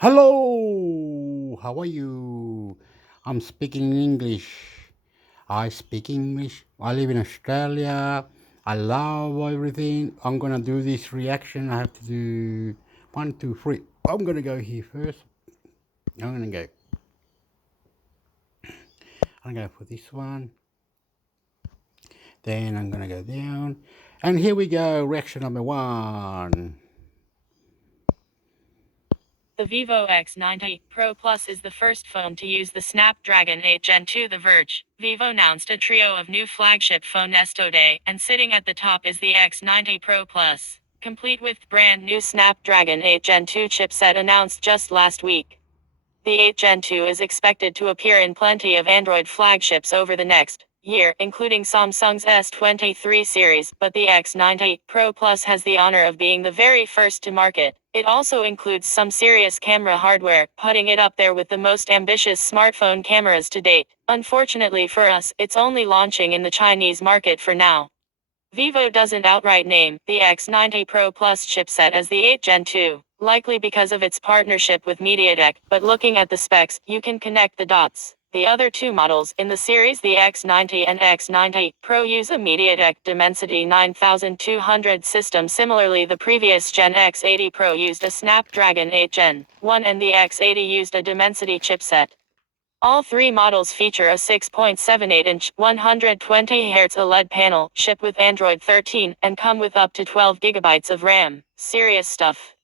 Hello, how are you? I'm speaking English. I speak English. I live in Australia. I love everything. I'm gonna do this reaction. I have to do one, two, three. I'm gonna go here first. I'm gonna go. I'm gonna go for this one. Then I'm gonna go down. And here we go. Reaction number one. The Vivo X90 Pro Plus is the first phone to use the Snapdragon 8 Gen 2. The Verge. Vivo announced a trio of new flagship phone today, and sitting at the top is the X90 Pro Plus, complete with brand new Snapdragon 8 Gen 2 chipset announced just last week. The 8 Gen 2 is expected to appear in plenty of Android flagships over the next year, including Samsung's S23 series, but the X90 Pro Plus has the honor of being the very first to market. It also includes some serious camera hardware, putting it up there with the most ambitious smartphone cameras to date. Unfortunately for us, it's only launching in the Chinese market for now. Vivo doesn't outright name the X90 Pro Plus chipset as the 8 Gen 2, likely because of its partnership with MediaTek, but looking at the specs, you can connect the dots. The other two models in the series, the X90 and X90 Pro, use a MediaTek Dimensity 9200 system. Similarly, the previous Gen X80 Pro used a Snapdragon 8 Gen 1 and the X80 used a Dimensity chipset. All three models feature a 6.78-inch, 120Hz OLED panel, ship with Android 13, and come with up to 12 GB of RAM. Serious stuff.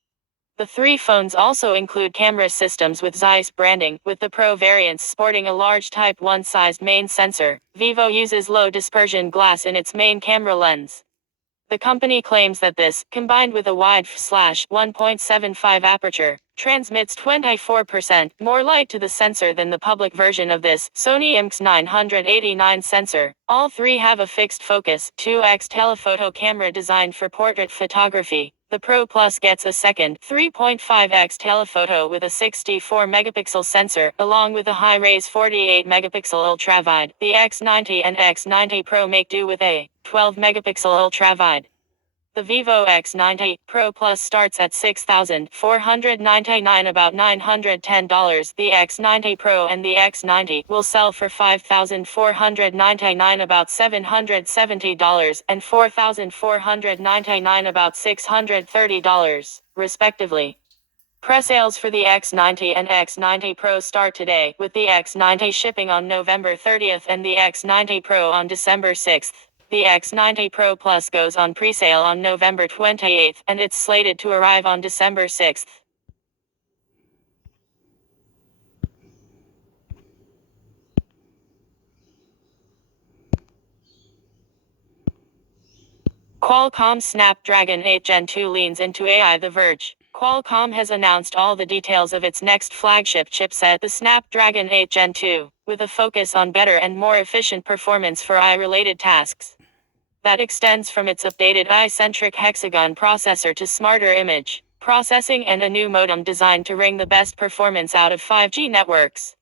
The three phones also include camera systems with Zeiss branding, with the Pro variants sporting a large Type 1 sized main sensor. Vivo uses low dispersion glass in its main camera lens. The company claims that this, combined with a wide f/1.75 aperture, transmits 24% more light to the sensor than the public version of this Sony IMX 989 sensor. All three have a fixed focus 2x telephoto camera designed for portrait photography. The Pro Plus gets a second 3.5x telephoto with a 64 megapixel sensor, along with a high-res 48 megapixel ultrawide. The X90 and X90 Pro make do with a 12 megapixel ultrawide. The Vivo X90 Pro Plus starts at $6,499, about $910. The X90 Pro and the X90 will sell for $5,499, about $770, and $4,499, about $630, respectively. Pre-sales for the X90 and X90 Pro start today, with the X90 shipping on November 30th and the X90 Pro on December 6th. The X90 Pro Plus goes on pre-sale on November 28th, and it's slated to arrive on December 6th. Qualcomm Snapdragon 8 Gen 2 leans into AI. The Verge. Qualcomm has announced all the details of its next flagship chipset, the Snapdragon 8 Gen 2, with a focus on better and more efficient performance for AI-related tasks. That extends from its updated AI-centric hexagon processor to smarter image processing and a new modem designed to wring the best performance out of 5G networks.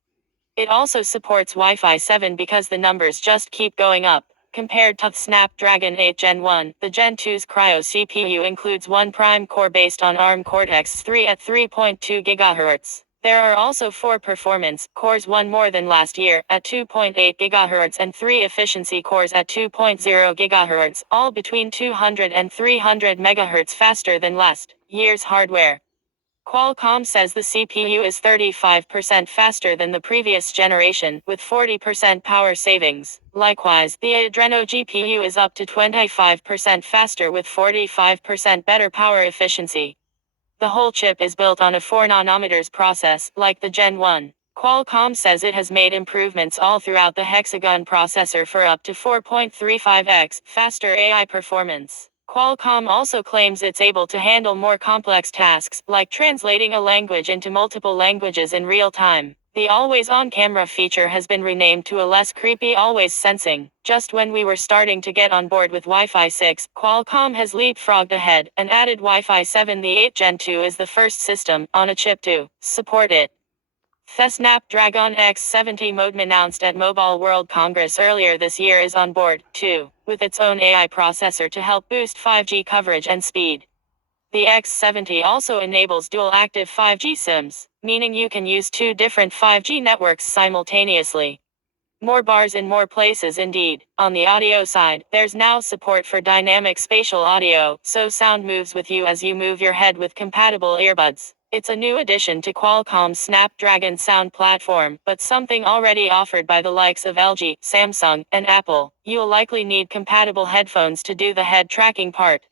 It also supports Wi-Fi 7 because the numbers just keep going up. Compared to the Snapdragon 8 Gen 1, the Gen 2's Cryo CPU includes one prime core based on ARM Cortex-3 at 3.2 GHz. There are also 4 performance cores, one more than last year, at 2.8 GHz, and 3 efficiency cores at 2.0 GHz, all between 200 and 300 MHz faster than last year's hardware. Qualcomm says the CPU is 35% faster than the previous generation, with 40% power savings. Likewise, the Adreno GPU is up to 25% faster with 45% better power efficiency. The whole chip is built on a 4nm process, like the Gen 1. Qualcomm says it has made improvements all throughout the hexagon processor for up to 4.35x faster AI performance. Qualcomm also claims it's able to handle more complex tasks, like translating a language into multiple languages in real time. The always-on camera feature has been renamed to a less creepy always sensing. Just when we were starting to get on board with Wi-Fi 6, Qualcomm has leapfrogged ahead and added Wi-Fi 7. The 8 Gen 2 is the first system on a chip to support it. The Snapdragon X70 modem announced at Mobile World Congress earlier this year is on board, too, with its own AI processor to help boost 5G coverage and speed. The X70 also enables dual-active 5G SIMs, meaning you can use two different 5G networks simultaneously. More bars in more places indeed. On the audio side, there's now support for dynamic spatial audio, so sound moves with you as you move your head with compatible earbuds. It's a new addition to Qualcomm's Snapdragon sound platform, but something already offered by the likes of LG, Samsung, and Apple. You'll likely need compatible headphones to do the head tracking part.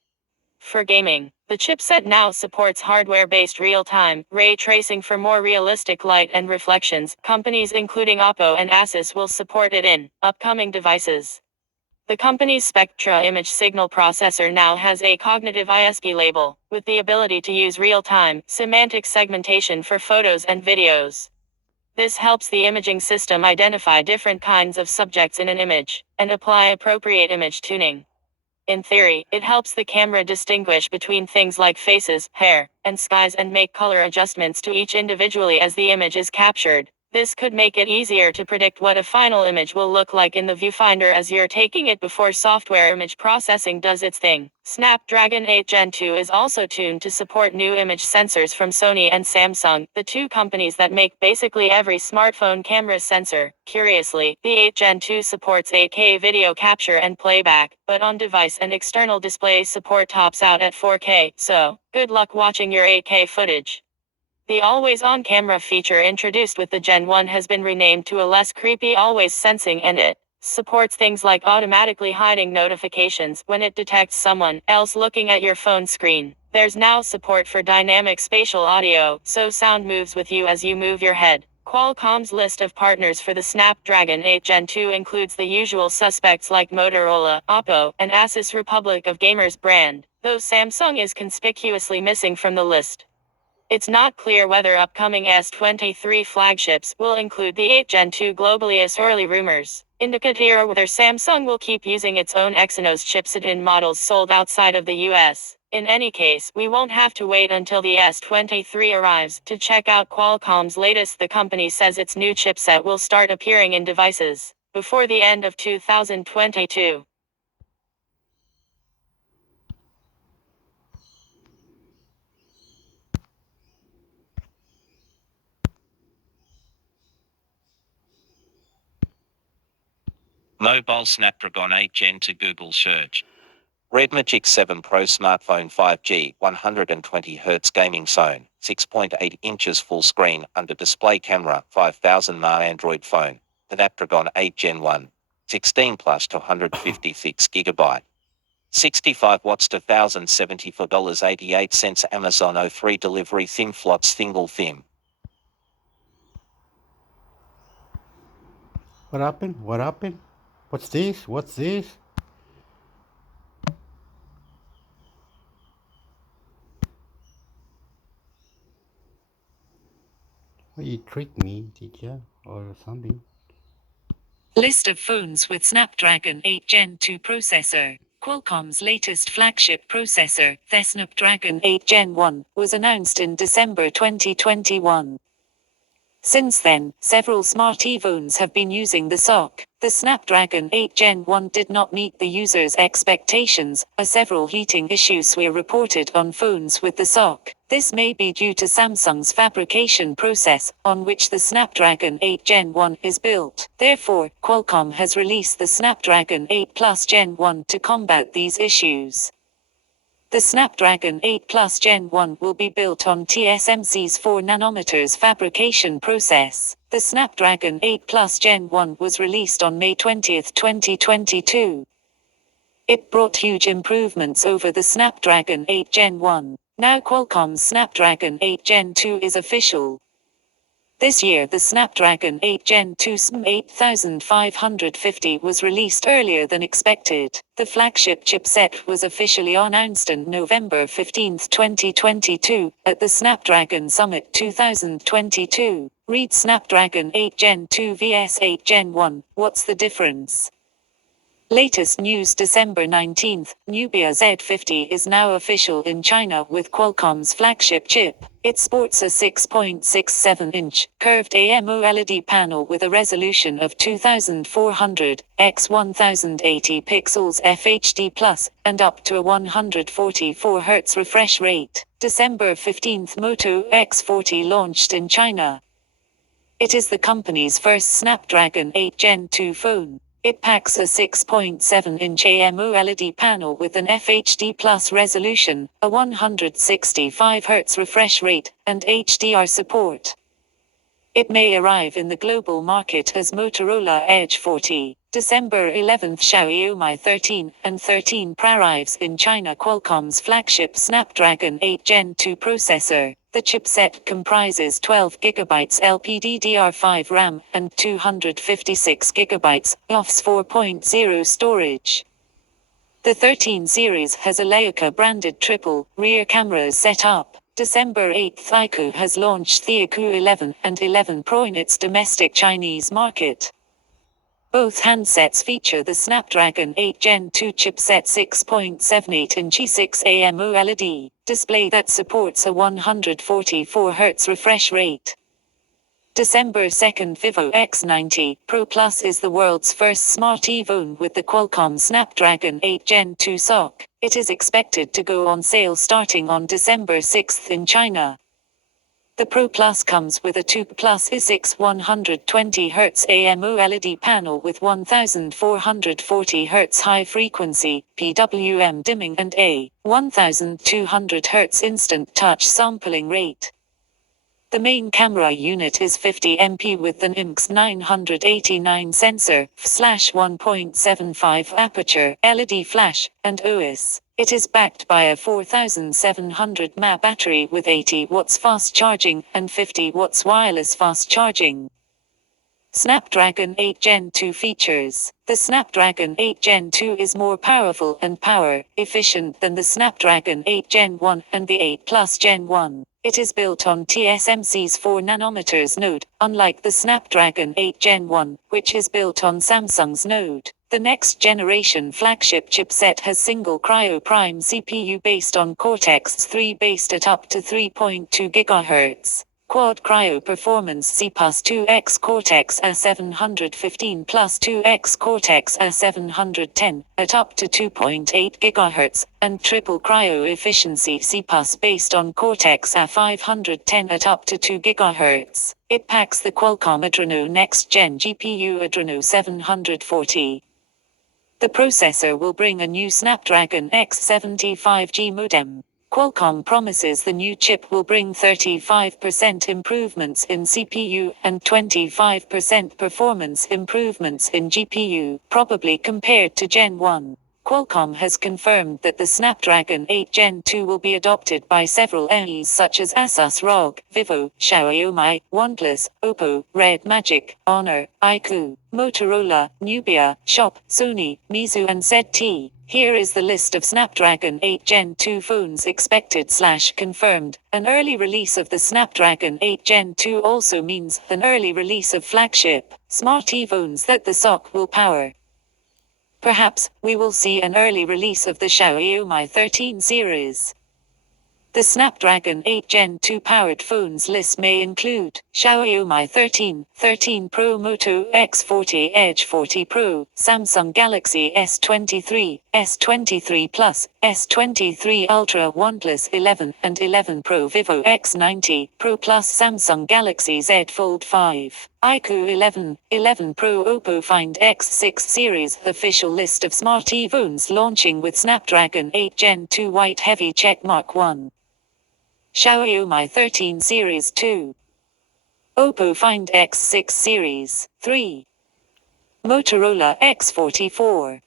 For gaming, the chipset now supports hardware-based real-time ray tracing for more realistic light and reflections. Companies including Oppo and Asus will support it in upcoming devices. The company's Spectra image signal processor now has a cognitive ISP label, with the ability to use real-time semantic segmentation for photos and videos. This helps the imaging system identify different kinds of subjects in an image and apply appropriate image tuning. In theory, it helps the camera distinguish between things like faces, hair, and skies and make color adjustments to each individually as the image is captured. This could make it easier to predict what a final image will look like in the viewfinder as you're taking it before software image processing does its thing. Snapdragon 8 Gen 2 is also tuned to support new image sensors from Sony and Samsung, the two companies that make basically every smartphone camera sensor. Curiously, the 8 Gen 2 supports 8K video capture and playback, but on-device and external display support tops out at 4K, so good luck watching your 8K footage. The always-on camera feature introduced with the Gen 1 has been renamed to a less creepy always sensing, and it supports things like automatically hiding notifications when it detects someone else looking at your phone screen. There's now support for dynamic spatial audio, so sound moves with you as you move your head. Qualcomm's list of partners for the Snapdragon 8 Gen 2 includes the usual suspects like Motorola, Oppo, and Asus Republic of Gamers brand, though Samsung is conspicuously missing from the list. It's not clear whether upcoming S23 flagships will include the 8 Gen 2 globally as early rumors indicate, or whether Samsung will keep using its own Exynos chipset in models sold outside of the US. In any case, we won't have to wait until the S23 arrives to check out Qualcomm's latest. The company says its new chipset will start appearing in devices before the end of 2022. Mobile Snapdragon 8 Gen to Google search. Red Magic 7 Pro smartphone 5G 120Hz gaming zone, 6.8 inches full screen under display camera 5000 mAh Android phone, Snapdragon 8 Gen 1, 16 plus to 156 GB. 65 watts to $1,074.88 Amazon 03 delivery thin flots single theme. What happened? What happened? What's this? What's this? Well, you tricked me, did you? Or something? List of phones with Snapdragon 8 Gen 2 processor. Qualcomm's latest flagship processor, the Snapdragon 8 Gen 1, was announced in December 2021. Since then, several smartphones have been using the SoC. The Snapdragon 8 Gen 1 did not meet the user's expectations, as several heating issues were reported on phones with the SoC. This may be due to Samsung's fabrication process, on which the Snapdragon 8 Gen 1 is built. Therefore, Qualcomm has released the Snapdragon 8 Plus Gen 1 to combat these issues. The Snapdragon 8 Plus Gen 1 will be built on TSMC's 4nm fabrication process. The Snapdragon 8 Plus Gen 1 was released on May 20, 2022. It brought huge improvements over the Snapdragon 8 Gen 1. Now Qualcomm's Snapdragon 8 Gen 2 is official. This year the Snapdragon 8 Gen 2 SN 8550 was released earlier than expected. The flagship chipset was officially announced on November 15, 2022, at the Snapdragon Summit 2022. Read Snapdragon 8 Gen 2 vs 8 Gen 1, what's the difference? Latest news December 19, Nubia Z50 is now official in China with Qualcomm's flagship chip. It sports a 6.67-inch curved AMOLED panel with a resolution of 2400 x 1080 pixels FHD+, and up to a 144 Hz refresh rate. December 15, Moto X40 launched in China. It is the company's first Snapdragon 8 Gen 2 phone. It packs a 6.7-inch AMOLED panel with an FHD Plus resolution, a 165 Hz refresh rate, and HDR support. It may arrive in the global market as Motorola Edge 40. December 11, Xiaomi 13 and 13 Pro arrives in China. Qualcomm's flagship Snapdragon 8 Gen 2 processor. The chipset comprises 12GB LPDDR5 RAM and 256GB OFS 4.0 storage. The 13 series has a Leica branded triple rear cameras set up. December 8, iQOO has launched the iQOO 11 and 11 Pro in its domestic Chinese market. Both handsets feature the Snapdragon 8 Gen 2 chipset 6.78-inch E6 AMOLED display that supports a 144 Hz refresh rate. December 2, Vivo X90 Pro Plus is the world's first smart phone with the Qualcomm Snapdragon 8 Gen 2 SoC. It is expected to go on sale starting on December 6 in China. The Pro Plus comes with a 2 Plus E6 120Hz AMOLED panel with 1440Hz high-frequency PWM dimming and a 1200Hz instant touch sampling rate. The main camera unit is 50MP with an IMX 989 sensor, f/1.75 aperture, LED flash, and OIS. It is backed by a 4700 mAh battery with 80 watts fast charging and 50 watts wireless fast charging. Snapdragon 8 Gen 2 features. The Snapdragon 8 Gen 2 is more powerful and power-efficient than the Snapdragon 8 Gen 1 and the 8 Plus Gen 1. It is built on TSMC's 4nm node, unlike the Snapdragon 8 Gen 1, which is built on Samsung's node. The next generation flagship chipset has single Cryo Prime CPU based on Cortex-3 based at up to 3.2 GHz. Quad Cryo Performance CPUS 2X Cortex A715 plus 2X Cortex A710 at up to 2.8 GHz, and Triple Cryo Efficiency CPUS based on Cortex A510 at up to 2 GHz. It packs the Qualcomm Adreno Next Gen GPU Adreno 740. The processor will bring a new Snapdragon X75G modem. Qualcomm promises the new chip will bring 35% improvements in CPU and 25% performance improvements in GPU, probably compared to Gen 1. Qualcomm has confirmed that the Snapdragon 8 Gen 2 will be adopted by several OEMs such as Asus ROG, Vivo, Xiaomi, OnePlus, Oppo, Red Magic, Honor, iQOO, Motorola, Nubia, Shop, Sony, Mizu and ZTE. Here is the list of Snapdragon 8 Gen 2 phones expected/confirmed. An early release of the Snapdragon 8 Gen 2 also means an early release of flagship smart phones that the SoC will power. Perhaps we will see an early release of the Xiaomi 13 series. The Snapdragon 8 Gen 2 powered phones list may include Xiaomi 13, 13 Pro, Moto X40, Edge 40 Pro, Samsung Galaxy S23, S23 Plus, S23 Ultra, OnePlus 11 and 11 Pro, Vivo X90 Pro Plus, Samsung Galaxy Z Fold 5, iQOO 11, 11 Pro, Oppo Find X6 series. Official list of smart phones launching with Snapdragon 8 Gen 2 white heavy checkmark 1. Xiaomi 13 Series 2. Oppo Find X6 Series 3. Motorola X44.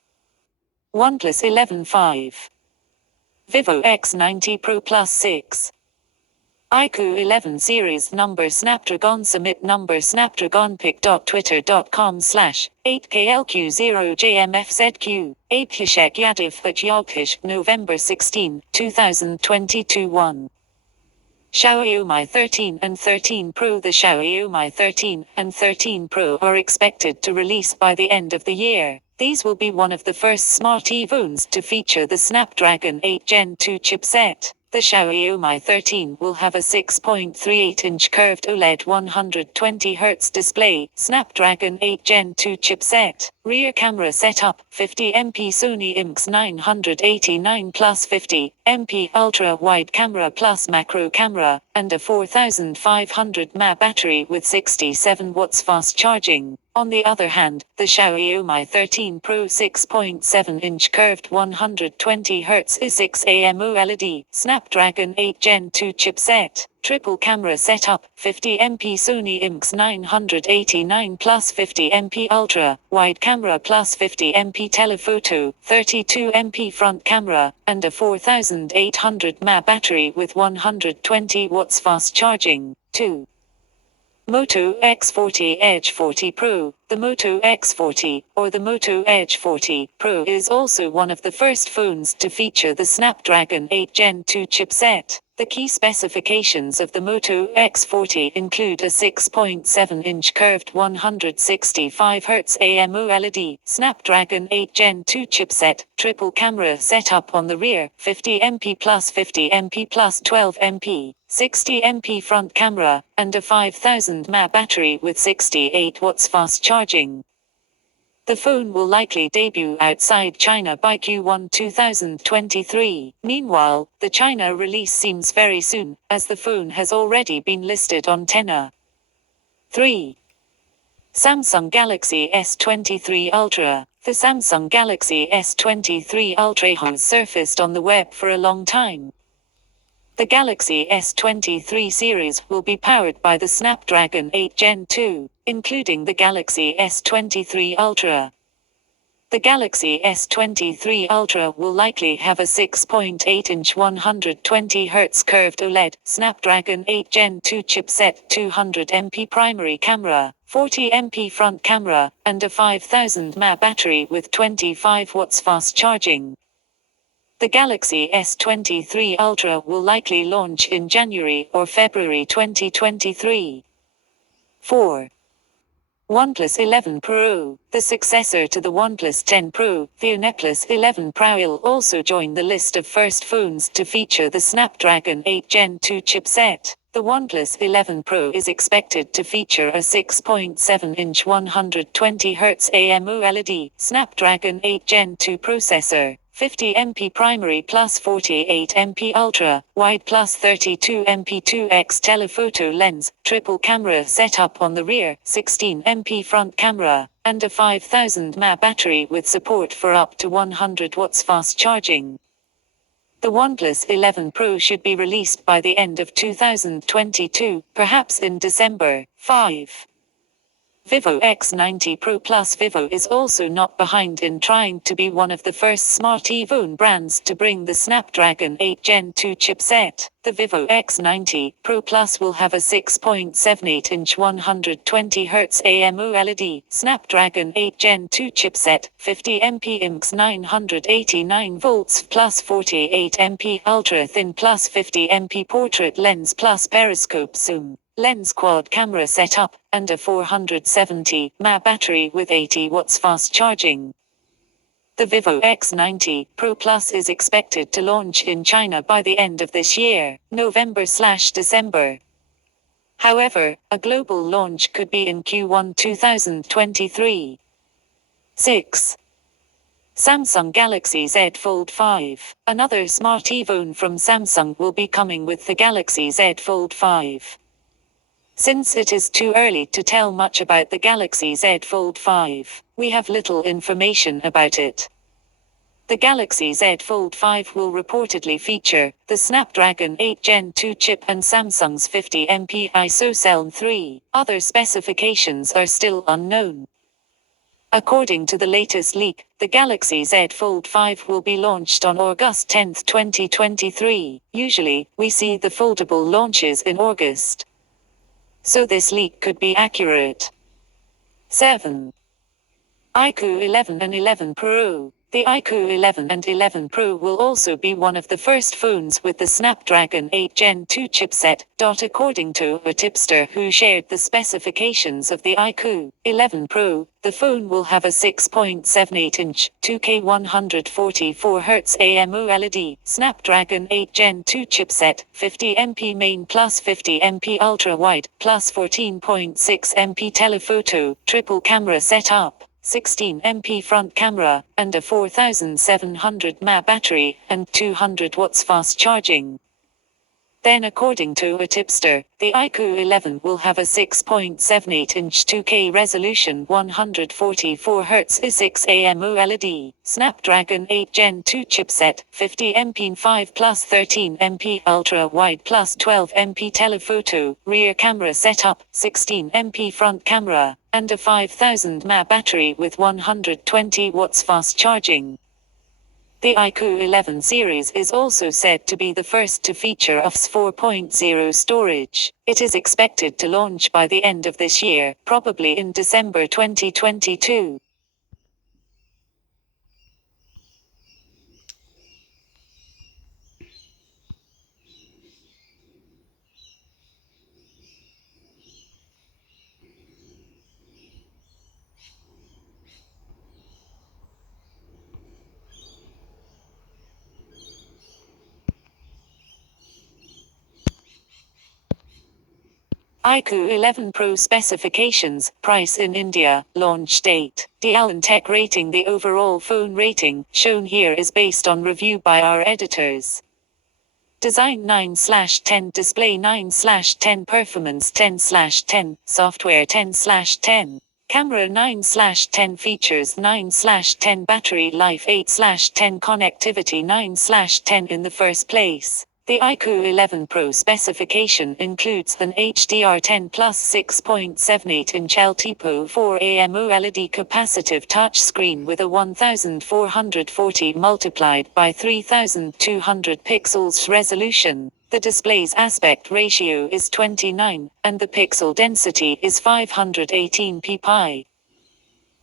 OnePlus 11 5. Vivo X90 Pro Plus 6. iQOO 11 Series number. Snapdragon Summit number. Snapdragon.twitter.com/8klq0jmfzq. Abhishek Yadav at Yoghish, November 16, 2022 1. Xiaomi 13 and 13 Pro. The Xiaomi 13 and 13 Pro are expected to release by the end of the year. These will be one of the first smart phones to feature the Snapdragon 8 Gen 2 chipset. The Xiaomi 13 will have a 6.38-inch curved OLED 120Hz display, Snapdragon 8 Gen 2 chipset, rear camera setup, 50MP Sony IMX 989 plus 50MP ultra-wide camera plus macro camera, and a 4500 mAh battery with 67 watts fast charging. On the other hand, the Xiaomi 13 Pro 6.7-inch curved 120Hz I6 AMOLED, Snapdragon 8 Gen 2 chipset, triple camera setup, 50MP Sony IMX 989 plus 50MP ultra, wide camera plus 50MP telephoto, 32MP front camera, and a 4800 mAh battery with 120 watts fast charging. 2. Moto X40 Edge 40 Pro. The Moto X40, or the Moto Edge 40 Pro, is also one of the first phones to feature the Snapdragon 8 Gen 2 chipset. The key specifications of the Moto X40 include a 6.7-inch curved 165Hz AMOLED, Snapdragon 8 Gen 2 chipset, triple camera setup on the rear, 50MP plus 50MP plus 12MP, 60MP front camera, and a 5000 mAh battery with 68 watts fast charging. The phone will likely debut outside China by Q1 2023. Meanwhile, the China release seems very soon, as the phone has already been listed on Tenna. 3. Samsung Galaxy S23 Ultra. The Samsung Galaxy S23 Ultra has surfaced on the web for a long time. The Galaxy S23 series will be powered by the Snapdragon 8 Gen 2, including the Galaxy S23 Ultra. The Galaxy S23 Ultra will likely have a 6.8-inch 120Hz curved OLED, Snapdragon 8 Gen 2 chipset, 200MP primary camera, 40MP front camera, and a 5000 mAh battery with 25 watts fast charging. The Galaxy S23 Ultra will likely launch in January or February 2023. 4. OnePlus 11 Pro. The successor to the OnePlus 10 Pro, the OnePlus 11 Pro will also join the list of first phones to feature the Snapdragon 8 Gen 2 chipset. The OnePlus 11 Pro is expected to feature a 6.7-inch 120Hz AMOLED, Snapdragon 8 Gen 2 processor, 50MP primary plus 48MP ultra, wide plus 32MP 2x telephoto lens, triple camera setup on the rear, 16MP front camera, and a 5000 mAh battery with support for up to 100 watts fast charging. The OnePlus 11 Pro should be released by the end of 2022, perhaps in December. 5. Vivo X90 Pro Plus. Vivo is also not behind in trying to be one of the first smartphone brands to bring the Snapdragon 8 Gen 2 chipset. The Vivo X90 Pro Plus will have a 6.78-inch 120Hz AMOLED, Snapdragon 8 Gen 2 chipset, 50MP IMX 989 volts plus 48MP ultra-thin plus 50MP portrait lens plus periscope zoom, lens quad camera setup, and a 470 mAh battery with 80 watts fast charging. The Vivo X90 Pro Plus is expected to launch in China by the end of this year, November/December. However, a global launch could be in Q1 2023. 6. Samsung Galaxy Z Fold 5. Another smartphone from Samsung will be coming with the Galaxy Z Fold 5. Since it is too early to tell much about the Galaxy Z Fold 5, we have little information about it. The Galaxy Z Fold 5 will reportedly feature the Snapdragon 8 Gen 2 chip and Samsung's 50MP ISOCELL 3. Other specifications are still unknown. According to the latest leak, the Galaxy Z Fold 5 will be launched on August 10, 2023. Usually, we see the foldable launches in August, so this leak could be accurate. 7. iQOO 11 and 11 Pro. The iQOO 11 and 11 Pro will also be one of the first phones with the Snapdragon 8 Gen 2 chipset. According to a tipster who shared the specifications of the iQOO 11 Pro, the phone will have a 6.78-inch, 2K 144Hz AMOLED Snapdragon 8 Gen 2 chipset, 50MP main plus 50MP ultra-wide, plus 14.6MP telephoto, triple camera setup, 16MP front camera, and a 4700 mAh battery, and 200 watts fast charging. Then according to a tipster, the iQOO 11 will have a 6.78-inch 2K resolution 144Hz I6 AMOLED Snapdragon 8 Gen 2 chipset, 50MP 5 plus 13MP ultra-wide plus 12MP telephoto, rear camera setup, 16MP front camera, and a 5000 mAh battery with 120 watts fast charging. The iQOO 11 series is also said to be the first to feature UFS 4.0 storage. It is expected to launch by the end of this year, probably in December 2022. iQOO 11 Pro specifications, price in India, launch date. The Tech rating. The overall phone rating, shown here, is based on review by our editors. Design 9/10, display 9/10, performance 10/10, software 10/10. Camera 9/10, features 9/10, battery life 8/10, connectivity 9/10. In the first place, the iQOO 11 Pro specification includes an HDR10 plus 6.78-inch LTPO4 AMOLED capacitive touchscreen with a 1440 multiplied by 3200 pixels resolution. The display's aspect ratio is 29, and the pixel density is 518 ppi.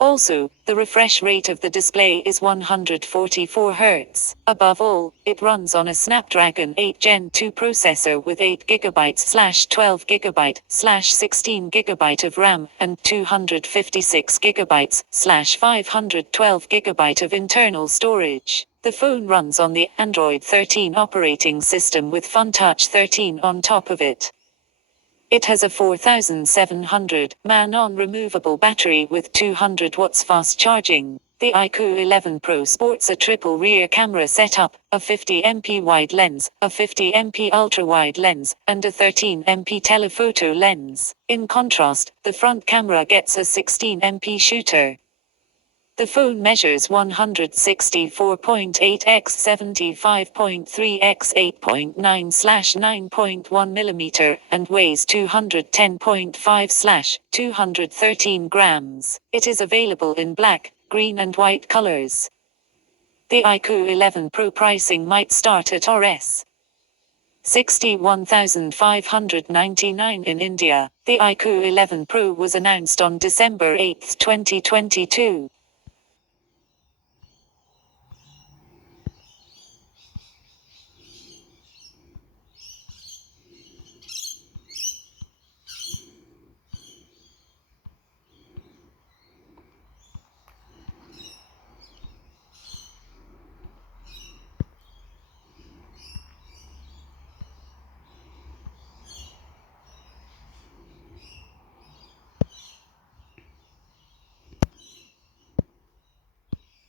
Also, the refresh rate of the display is 144 Hz. Above all, it runs on a Snapdragon 8 Gen 2 processor with 8GB/12GB/16GB of RAM, and 256GB/512GB of internal storage. The phone runs on the Android 13 operating system with FunTouch 13 on top of it. It has a 4700 mAh non-removable battery with 200 watts fast charging. The iQOO 11 Pro sports a triple rear camera setup, a 50MP wide lens, a 50MP ultra-wide lens, and a 13MP telephoto lens. In contrast, the front camera gets a 16MP shooter. The phone measures 164.8 x 75.3 x 8.9/9.1 mm and weighs 210.5/213 grams. It is available in black, green and white colors. The iQOO 11 Pro pricing might start at Rs. 61,599 in India. The iQOO 11 Pro was announced on December 8, 2022.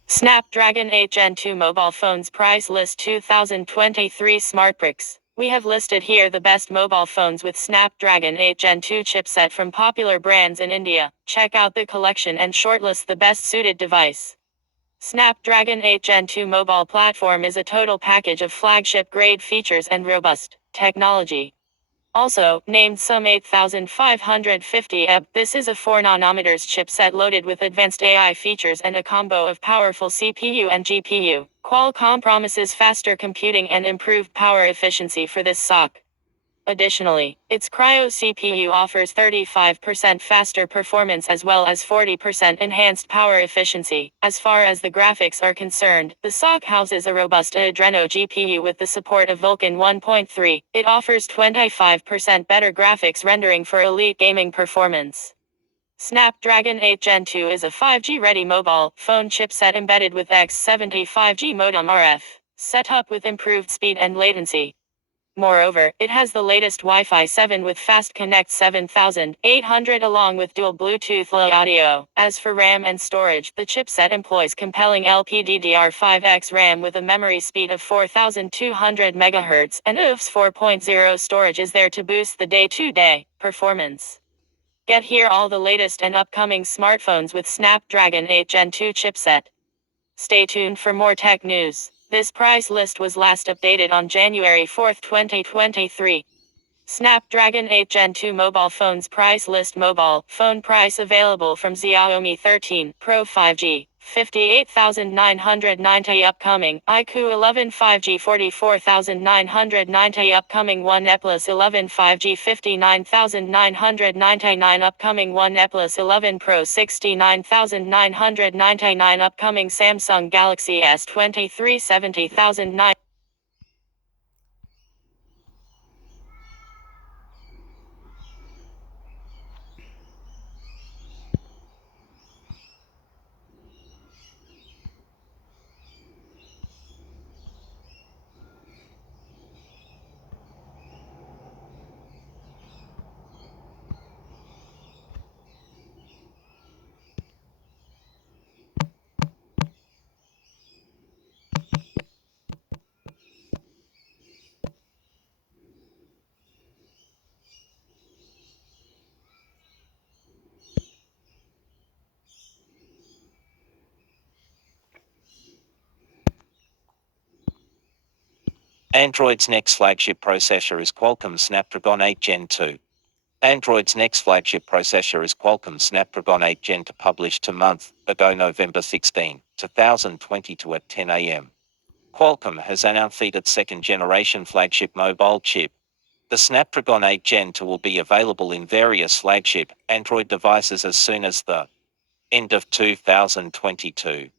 Snapdragon 8 Gen 2 mobile phones price list 2023 SmartBricks. We have listed here the best mobile phones with Snapdragon 8 Gen 2 chipset from popular brands in India. Check out the collection and shortlist the best suited device. Snapdragon 8 Gen 2 mobile platform is a total package of flagship grade features and robust technology. Also, named some 8550 EB, this is a 4nm chipset loaded with advanced AI features and a combo of powerful CPU and GPU. Qualcomm promises faster computing and improved power efficiency for this SoC. Additionally, its Cryo CPU offers 35% faster performance as well as 40% enhanced power efficiency. As far as the graphics are concerned, the SoC houses a robust Adreno GPU with the support of Vulkan 1.3. It offers 25% better graphics rendering for elite gaming performance. Snapdragon 8 Gen 2 is a 5G-ready mobile phone chipset embedded with X70 5G modem RF, set up with improved speed and latency. Moreover, it has the latest Wi-Fi 7 with Fast Connect 7800 along with dual Bluetooth Low audio. As for RAM and storage, the chipset employs compelling LPDDR5X RAM with a memory speed of 4200 MHz, and UFS 4.0 storage is there to boost the day-to-day performance. Get here all the latest and upcoming smartphones with Snapdragon 8 Gen 2 chipset. Stay tuned for more tech news. This price list was last updated on January 4, 2023. Snapdragon 8 Gen 2 mobile phones price list. Mobile phone price available from Xiaomi 13 Pro 5G 58,990 upcoming, iQOO 11 5G 44,990 upcoming, OnePlus 11 5G 59,999 upcoming, OnePlus 11 Pro 69,999 upcoming, Samsung Galaxy S23 70,900. Android's next flagship processor is Qualcomm Snapdragon 8 Gen 2. Android's next flagship processor is Qualcomm Snapdragon 8 Gen 2, published a month ago, November 16, 2022 at 10 a.m. Qualcomm has announced its second-generation flagship mobile chip. The Snapdragon 8 Gen 2 will be available in various flagship Android devices as soon as the end of 2022.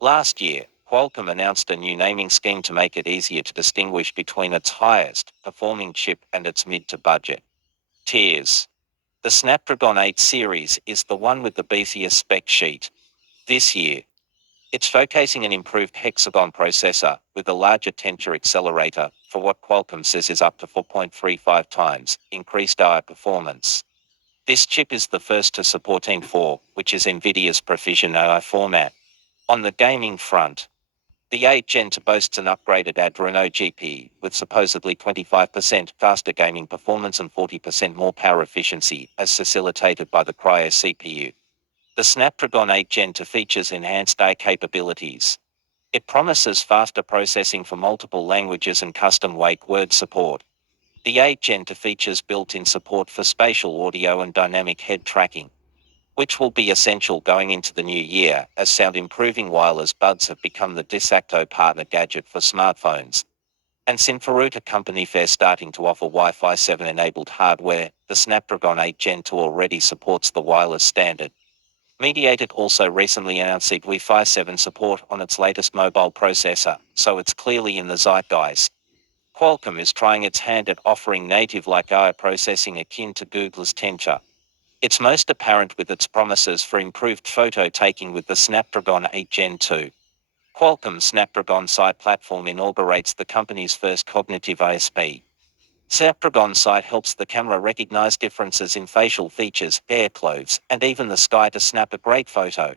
Last year, Qualcomm announced a new naming scheme to make it easier to distinguish between its highest performing chip and its mid to budget tiers. The Snapdragon 8 series is the one with the beefiest spec sheet. This year, it's showcasing an improved hexagon processor with a larger tensor accelerator for what Qualcomm says is up to 4.35 times increased AI performance. This chip is the first to support M4, which is NVIDIA's precision AI format. On the gaming front, the 8 Gen 2 boasts an upgraded Adreno GPU with supposedly 25% faster gaming performance and 40% more power efficiency, as facilitated by the Cryo CPU. The Snapdragon 8 Gen 2 features enhanced AI capabilities. It promises faster processing for multiple languages and custom wake word support. The 8 Gen 2 features built-in support for spatial audio and dynamic head tracking, which will be essential going into the new year, as sound-improving wireless buds have become the de facto partner gadget for smartphones. And since Faruta company Fair starting to offer Wi-Fi 7-enabled hardware, the Snapdragon 8 Gen 2 already supports the wireless standard. MediaTek also recently announced Wi-Fi 7 support on its latest mobile processor, so it's clearly in the zeitgeist. Qualcomm is trying its hand at offering native-like AI processing akin to Google's Tensor. It's most apparent with its promises for improved photo taking with the Snapdragon 8 Gen 2. Qualcomm's Snapdragon Sight platform inaugurates the company's first cognitive ISP. Snapdragon Sight helps the camera recognize differences in facial features, hair, clothes, and even the sky to snap a great photo.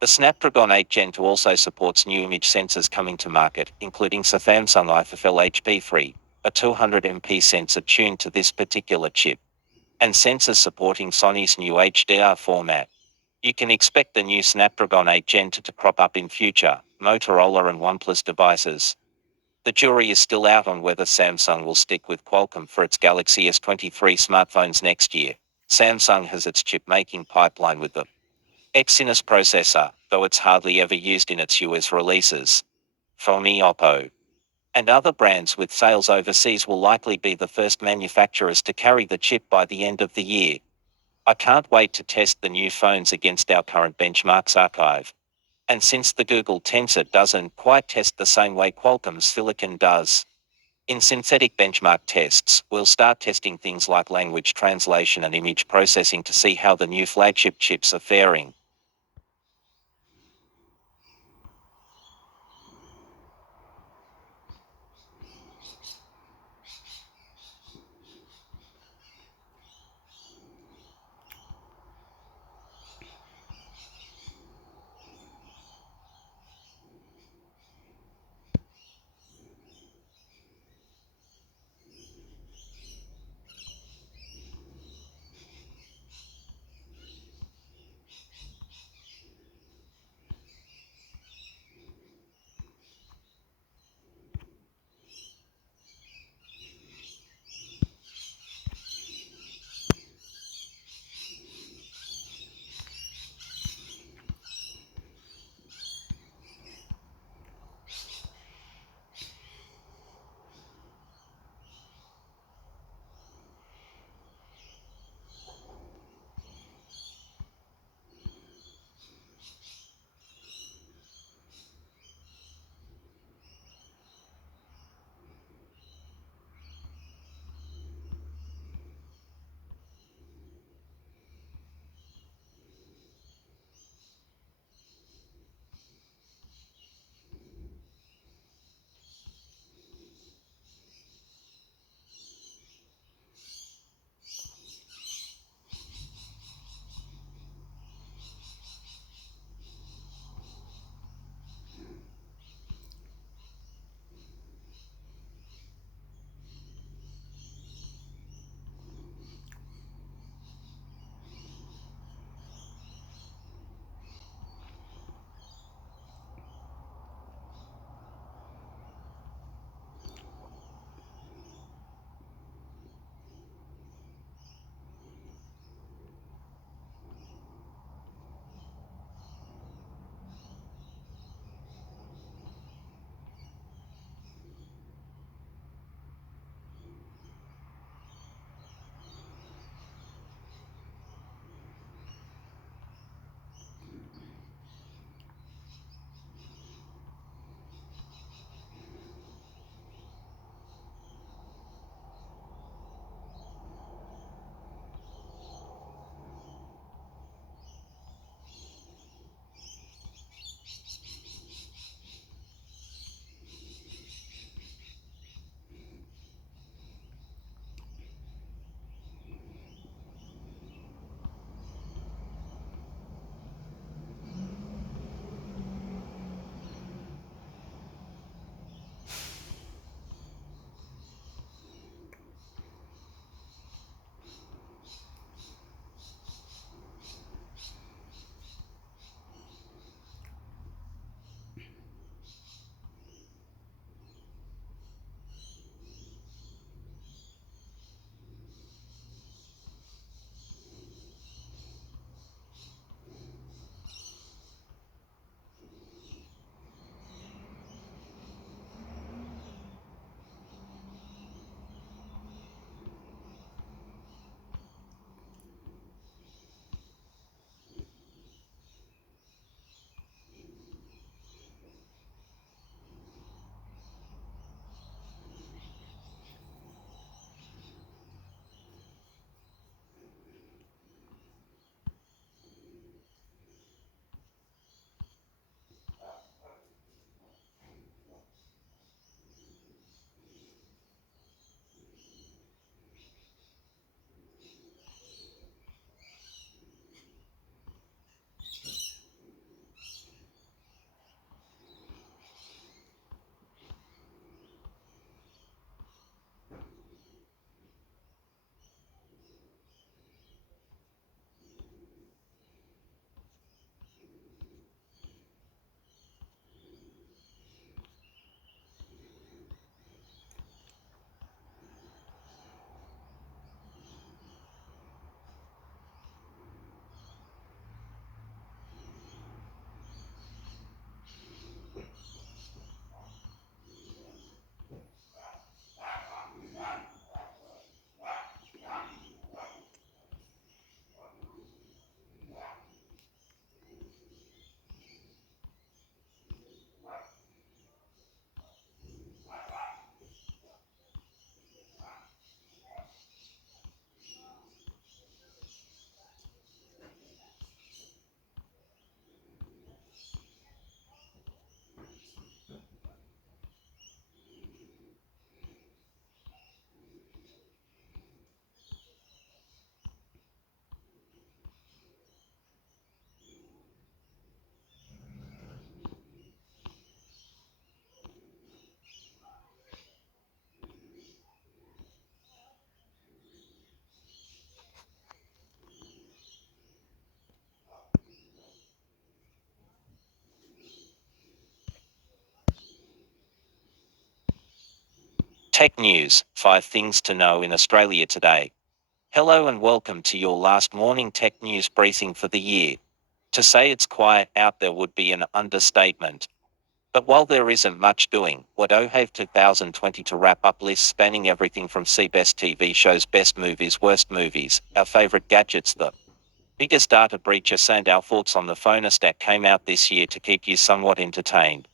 The Snapdragon 8 Gen 2 also supports new image sensors coming to market, including Samsung IFFL HP3, a 200MP sensor tuned to this particular chip, and sensors supporting Sony's new HDR format. You can expect the new Snapdragon 8 Gen 2 to crop up in future Motorola and OnePlus devices. The jury is still out on whether Samsung will stick with Qualcomm for its Galaxy S23 smartphones next year. Samsung has its chip-making pipeline with the Exynos processor, though it's hardly ever used in its US releases. Xiaomi, Oppo, And other brands with sales overseas will likely be the first manufacturers to carry the chip by the end of the year. I can't wait to test the new phones against our current benchmarks archive. And since the Google Tensor doesn't quite test the same way Qualcomm's Silicon does, in synthetic benchmark tests, we'll start testing things like language translation and image processing to see how the new flagship chips are faring. Tech News, 5 things to know in Australia today. Hello and welcome to your last morning tech news briefing for the year. To say it's quiet out there would be an understatement. But while there isn't much doing, what have 2020 to wrap up lists spanning everything from best TV shows, best movies, worst movies, our favorite gadgets, the biggest data breaches and our thoughts on the phone-a-stack came out this year to keep you somewhat entertained.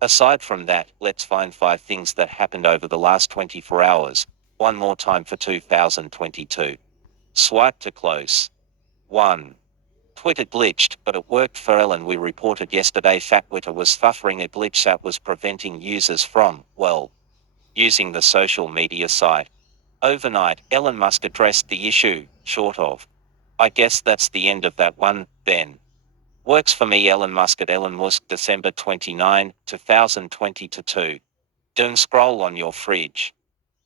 Aside from that, let's find 5 things that happened over the last 24 hours. One more time for 2022. Swipe to close. 1. Twitter glitched, but it worked for Ellen. We reported yesterday Twitter was suffering a glitch that was preventing users from, well, using the social media site. Overnight, Elon Musk addressed the issue, short of, I guess that's the end of that one, then. Works for me. Elon Musk at Elon Musk, December 29, 2022. Doom scroll on your fridge.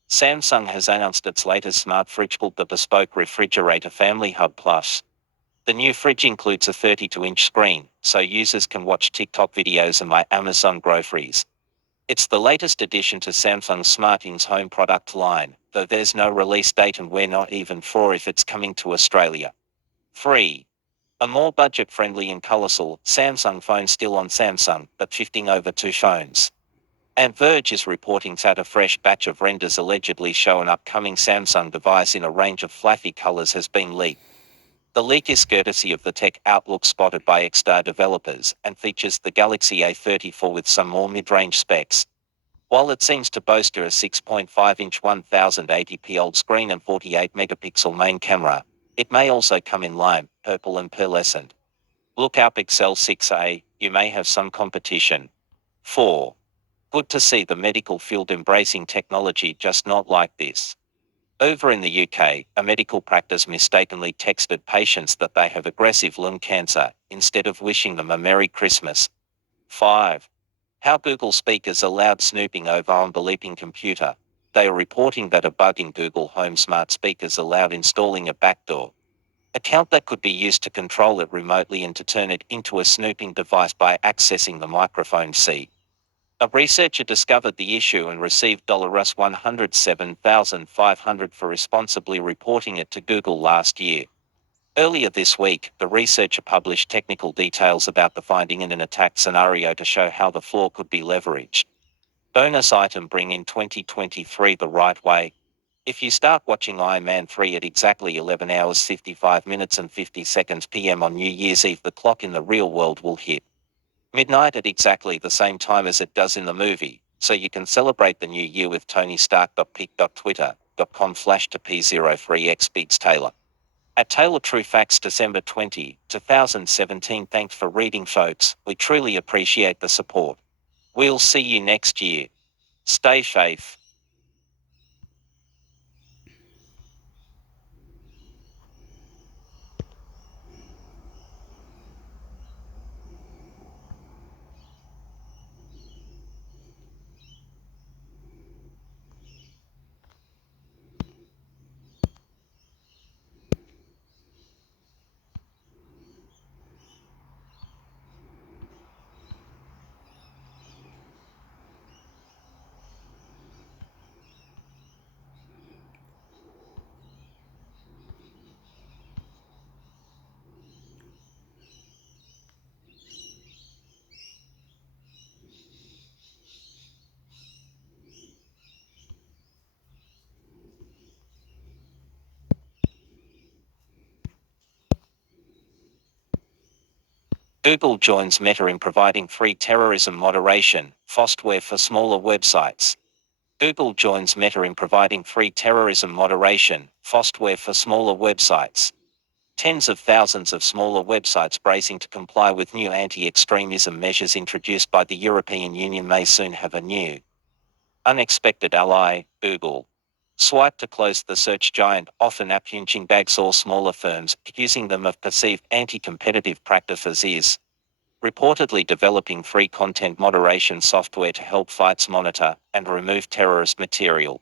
Samsung has announced its latest smart fridge called the Bespoke Refrigerator Family Hub Plus. The new fridge includes a 32-inch screen, so users can watch TikTok videos and buy Amazon groceries. It's the latest addition to Samsung's SmartThings home product line, though there's no release date and we're not even sure if it's coming to Australia. 3. A more budget-friendly and colourful Samsung phone still on Samsung, but shifting over to phones. And Verge is reporting that a fresh batch of renders allegedly show an upcoming Samsung device in a range of fluffy colours has been leaked. The leak is courtesy of the tech outlook spotted by Xstar developers and features the Galaxy A34 with some more mid-range specs. While it seems to boast a 6.5-inch 1080p OLED screen and 48-megapixel main camera, it may also come in lime, purple and pearlescent. Look out Pixel 6a, you may have some competition. 4. Good to see the medical field embracing technology, just not like this. Over in the UK, a medical practice mistakenly texted patients that they have aggressive lung cancer, instead of wishing them a Merry Christmas. 5. How Google speakers allowed snooping over on the bleeping computer. They are reporting that a bug in Google Home smart speakers allowed installing a backdoor account that could be used to control it remotely and to turn it into a snooping device by accessing the microphone C. A researcher discovered the issue and received $107,500 for responsibly reporting it to Google last year. Earlier this week, the researcher published technical details about the finding and an attack scenario to show how the flaw could be leveraged. Bonus item: bring in 2023 the right way. If you start watching Iron Man 3 at exactly 11 hours 55 minutes and 50 seconds p.m. on New Year's Eve, the clock in the real world will hit midnight at exactly the same time as it does in the movie, so you can celebrate the new year with Tony Stark.pic.twitter.com/to P03X Beats Taylor. At Taylor True Facts, December 20, 2017. Thanks for reading, folks. We truly appreciate the support. We'll see you next year. Stay safe. Google joins Meta in providing free terrorism moderation software for smaller websites. Google joins Meta in providing free terrorism moderation software for smaller websites. Tens of thousands of smaller websites bracing to comply with new anti-extremism measures introduced by the European Union may soon have a new, unexpected ally, Google. Swipe to close. The search giant often punching bags or smaller firms accusing them of perceived anti-competitive practices is reportedly developing free content moderation software to help fights monitor and remove terrorist material.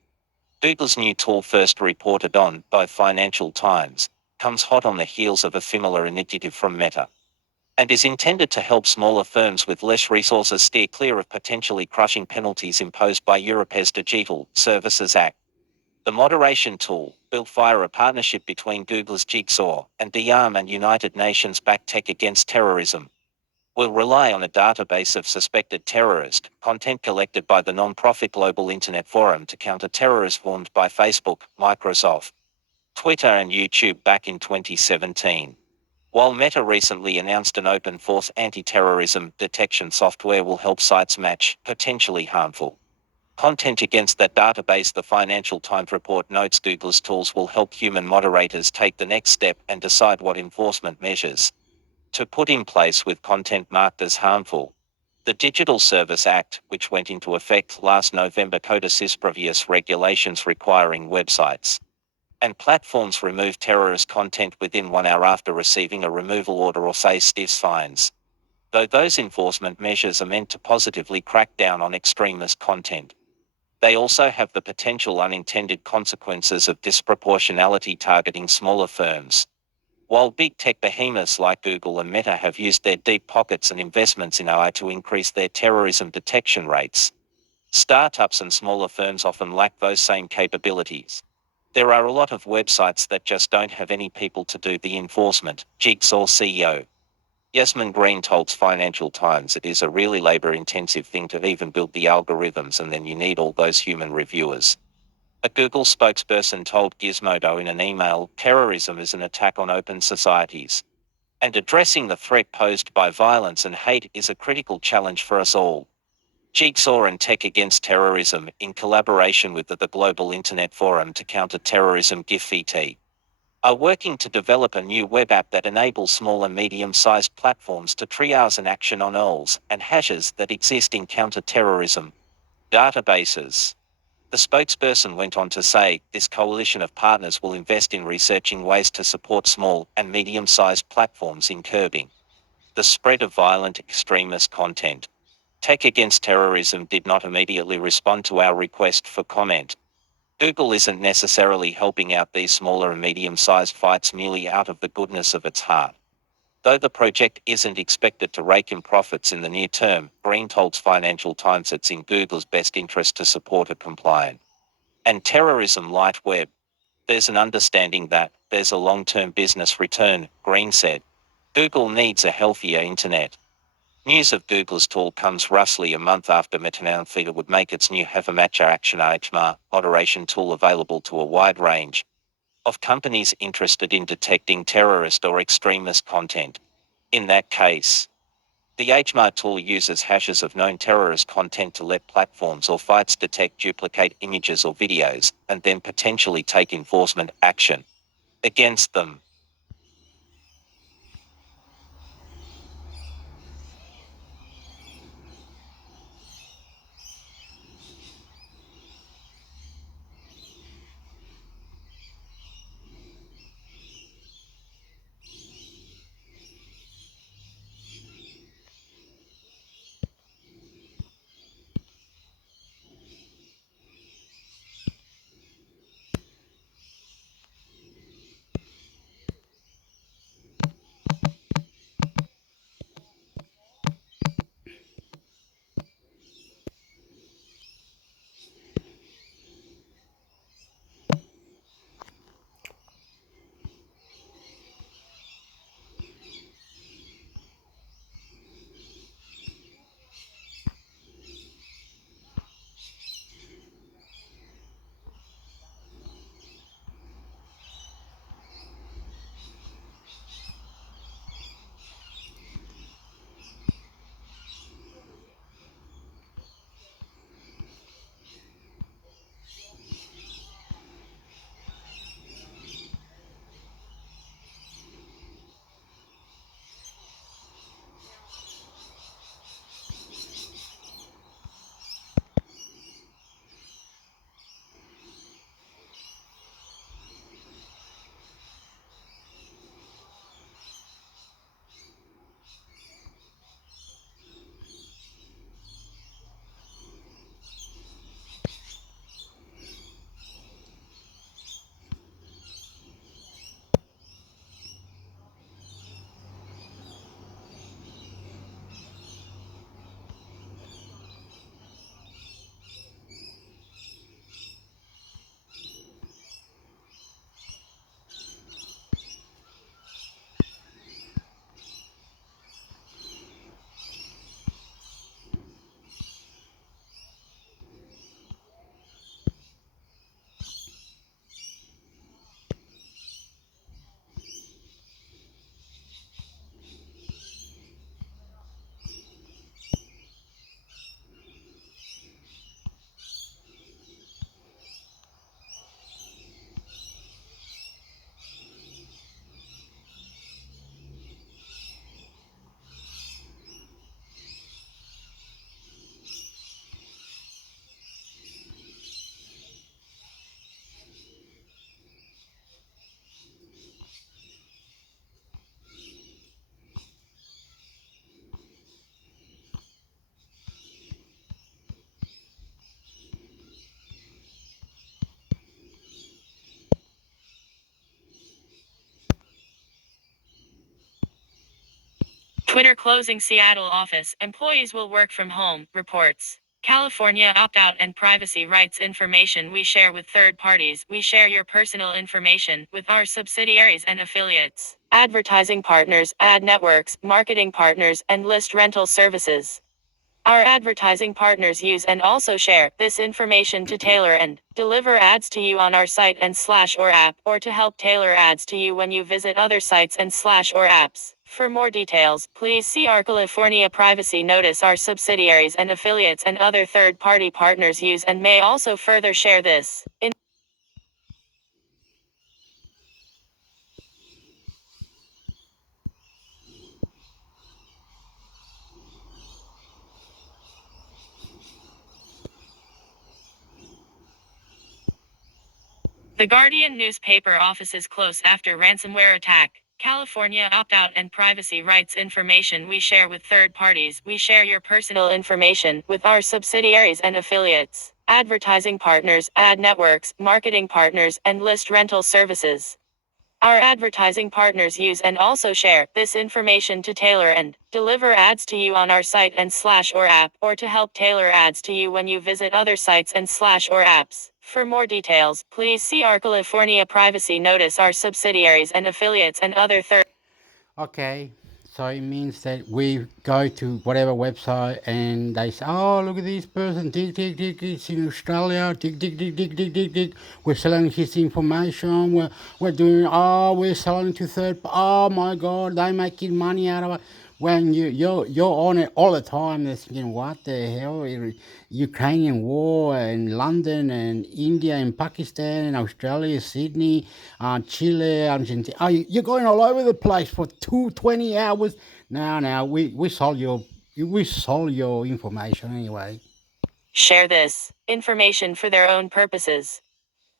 Google's new tool, first reported on by Financial Times, comes hot on the heels of a similar initiative from Meta. and is intended to help smaller firms with less resources steer clear of potentially crushing penalties imposed by Europe's Digital Services Act. The moderation tool, built via a partnership between Google's Jigsaw and DARM and United Nations-backed Tech Against Terrorism, will rely on a database of suspected terrorist content collected by the non-profit Global Internet Forum to counter terrorists formed by Facebook, Microsoft, Twitter and YouTube back in 2017. While Meta recently announced an open-source anti-terrorism detection software will help sites match potentially harmful content against that database, the Financial Times report notes Google's tools will help human moderators take the next step and decide what enforcement measures to put in place with content marked as harmful. The Digital Service Act, which went into effect last November, codifies previous regulations requiring websites and platforms remove terrorist content within 1 hour after receiving a removal order or say stiff fines. Though those enforcement measures are meant to positively crack down on extremist content, they also have the potential unintended consequences of disproportionality targeting smaller firms. While big tech behemoths like Google and Meta have used their deep pockets and investments in AI to increase their terrorism detection rates, startups and smaller firms often lack those same capabilities. There are a lot of websites that just don't have any people to do the enforcement, Jigsaw CEO Yasmin Green told Financial Times it is a really labor-intensive thing to even build the algorithms, and then you need all those human reviewers. A Google spokesperson told Gizmodo in an email, terrorism is an attack on open societies, and addressing the threat posed by violence and hate is a critical challenge for us all. Jigsaw and Tech Against Terrorism, in collaboration with the Global Internet Forum to Counter Terrorism GIFET, are working to develop a new web app that enables small and medium-sized platforms to triage and action on URLs and hashes that exist in counter-terrorism databases. The spokesperson went on to say, this coalition of partners will invest in researching ways to support small and medium-sized platforms in curbing the spread of violent extremist content. Tech Against Terrorism did not immediately respond to our request for comment. Google isn't necessarily helping out these smaller and medium-sized fights merely out of the goodness of its heart. Though the project isn't expected to rake in profits in the near term, Green told Financial Times it's in Google's best interest to support a compliant and terrorism-light web. There's an understanding that there's a long-term business return, Green said. Google needs a healthier internet. News of Google's tool comes roughly a month after Meta announced it would make its new Matcher Action HMR moderation tool available to a wide range of companies interested in detecting terrorist or extremist content. In that case, the HMR tool uses hashes of known terrorist content to let platforms or sites detect duplicate images or videos, and then potentially take enforcement action against them. Twitter closing Seattle office. Employees will work from home, reports. California opt-out and privacy rights information we share with third parties. We share your personal information with our subsidiaries and affiliates, advertising partners, ad networks, marketing partners, and list rental services. Our advertising partners use and also share this information to tailor and deliver ads to you on our site and / or app, or to help tailor ads to you when you visit other sites and / or apps. For more details, please see our California privacy notice. Our subsidiaries and affiliates and other third-party partners use and may also further share this The Guardian newspaper offices close after ransomware attack. California opt-out and privacy rights information we share with third parties. We share your personal information with our subsidiaries and affiliates, advertising partners, ad networks, marketing partners, and list rental services. Our advertising partners use and also share this information to tailor and deliver ads to you on our site and / or app, or to help tailor ads to you when you visit other sites and / or apps. For more details, please see our California privacy notice. Our subsidiaries and affiliates and other third. Okay, so it means that we go to whatever website and they say, oh, look at this person, tick, tick, tick, it's in Australia, tick, tick, tick, tick, tick, tick, tick. We're selling his information, we're selling to oh my God, they're making money out of it. When you're on it all the time, they're thinking, what the hell? Ukrainian war and London and India and Pakistan and Australia, Sydney, Chile, Argentina. Oh, you're going all over the place for 20 hours. Now, we sold your information anyway. Share this information for their own purposes.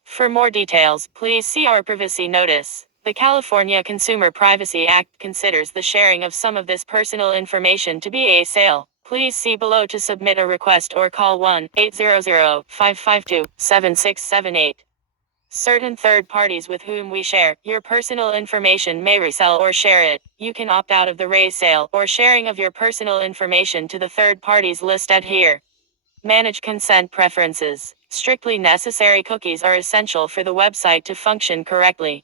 For more details, please see our privacy notice. The California Consumer Privacy Act considers the sharing of some of this personal information to be a sale. Please see below to submit a request or call 1-800-552-7678. Certain third parties with whom we share your personal information may resell or share it. You can opt out of the resale or sharing of your personal information to the third parties listed here. Manage consent preferences. Strictly necessary cookies are essential for the website to function correctly.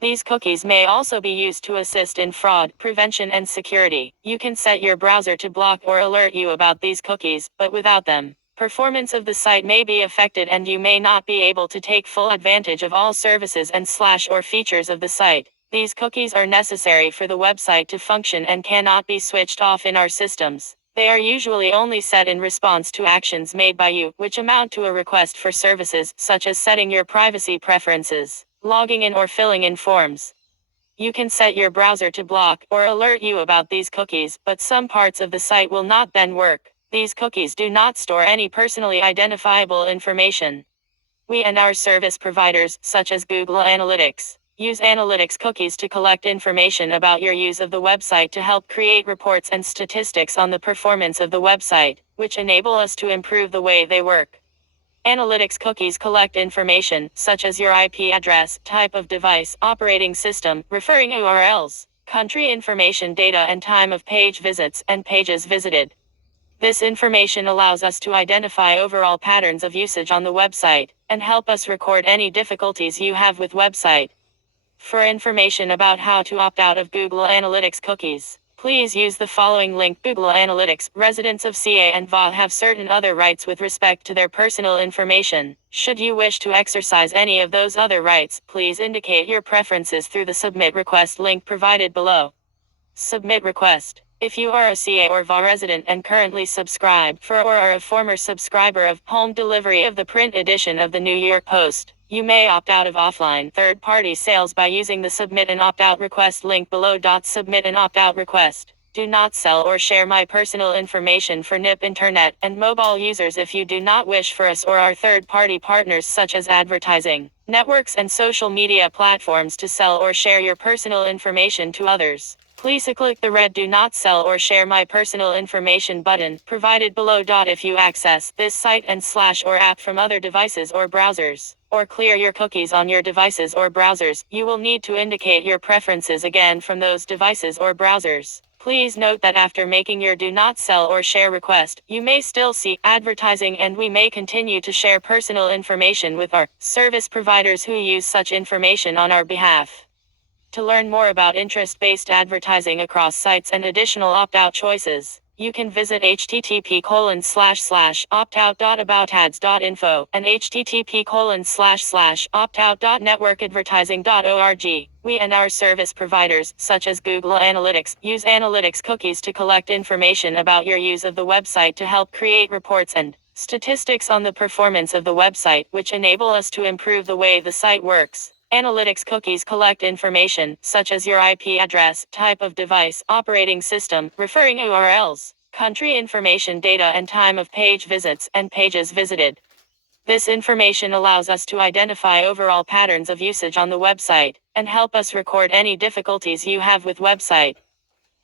These cookies may also be used to assist in fraud prevention and security. You can set your browser to block or alert you about these cookies, but without them, performance of the site may be affected and you may not be able to take full advantage of all services and / or features of the site. These cookies are necessary for the website to function and cannot be switched off in our systems. They are usually only set in response to actions made by you, which amount to a request for services, such as setting your privacy preferences, logging in or filling in forms. You can set your browser to block or alert you about these cookies, but some parts of the site will not then work. These cookies do not store any personally identifiable information. We and our service providers, such as Google Analytics, use analytics cookies to collect information about your use of the website to help create reports and statistics on the performance of the website, which enable us to improve the way they work. Analytics cookies collect information, such as your IP address, type of device, operating system, referring URLs, country information data and time of page visits and pages visited. This information allows us to identify overall patterns of usage on the website, and help us record any difficulties you have with website. For information about how to opt out of Google Analytics cookies, please use the following link. Google Analytics. Residents of CA and VA have certain other rights with respect to their personal information. Should you wish to exercise any of those other rights, please indicate your preferences through the Submit Request link provided below. Submit request. If you are a CA or VA resident and currently subscribe for or are a former subscriber of home delivery of the print edition of the New York Post, you may opt out of offline third-party sales by using the Submit an Opt-out Request link below. Submit an opt-out request. Do not sell or share my personal information for NIP internet and mobile users if you do not wish for us or our third-party partners such as advertising, networks and social media platforms to sell or share your personal information to others. Please click the red Do Not Sell or Share My Personal Information button provided below. If you access this site and / or app from other devices or browsers, or clear your cookies on your devices or browsers, you will need to indicate your preferences again from those devices or browsers. Please note that after making your do not sell or share request, you may still see advertising, and we may continue to share personal information with our service providers who use such information on our behalf. To learn more about interest-based advertising across sites and additional opt-out choices, you can visit http://optout.aboutads.info and http://optout.networkadvertising.org. We and our service providers, such as Google Analytics, use analytics cookies to collect information about your use of the website to help create reports and statistics on the performance of the website, which enable us to improve the way the site works. Analytics cookies collect information, such as your IP address, type of device, operating system, referring URLs, country information data, and time of page visits and pages visited. This information allows us to identify overall patterns of usage on the website, and help us record any difficulties you have with website.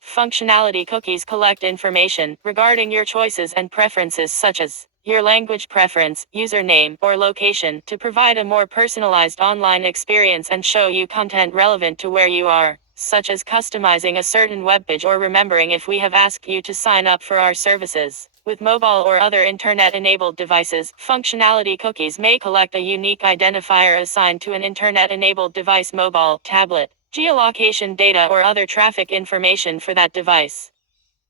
Functionality cookies collect information regarding your choices and preferences, such as your language preference, username, or location, to provide a more personalized online experience and show you content relevant to where you are, such as customizing a certain webpage or remembering if we have asked you to sign up for our services. With mobile or other internet-enabled devices, functionality cookies may collect a unique identifier assigned to an internet-enabled device, mobile, tablet, geolocation data, or other traffic information for that device.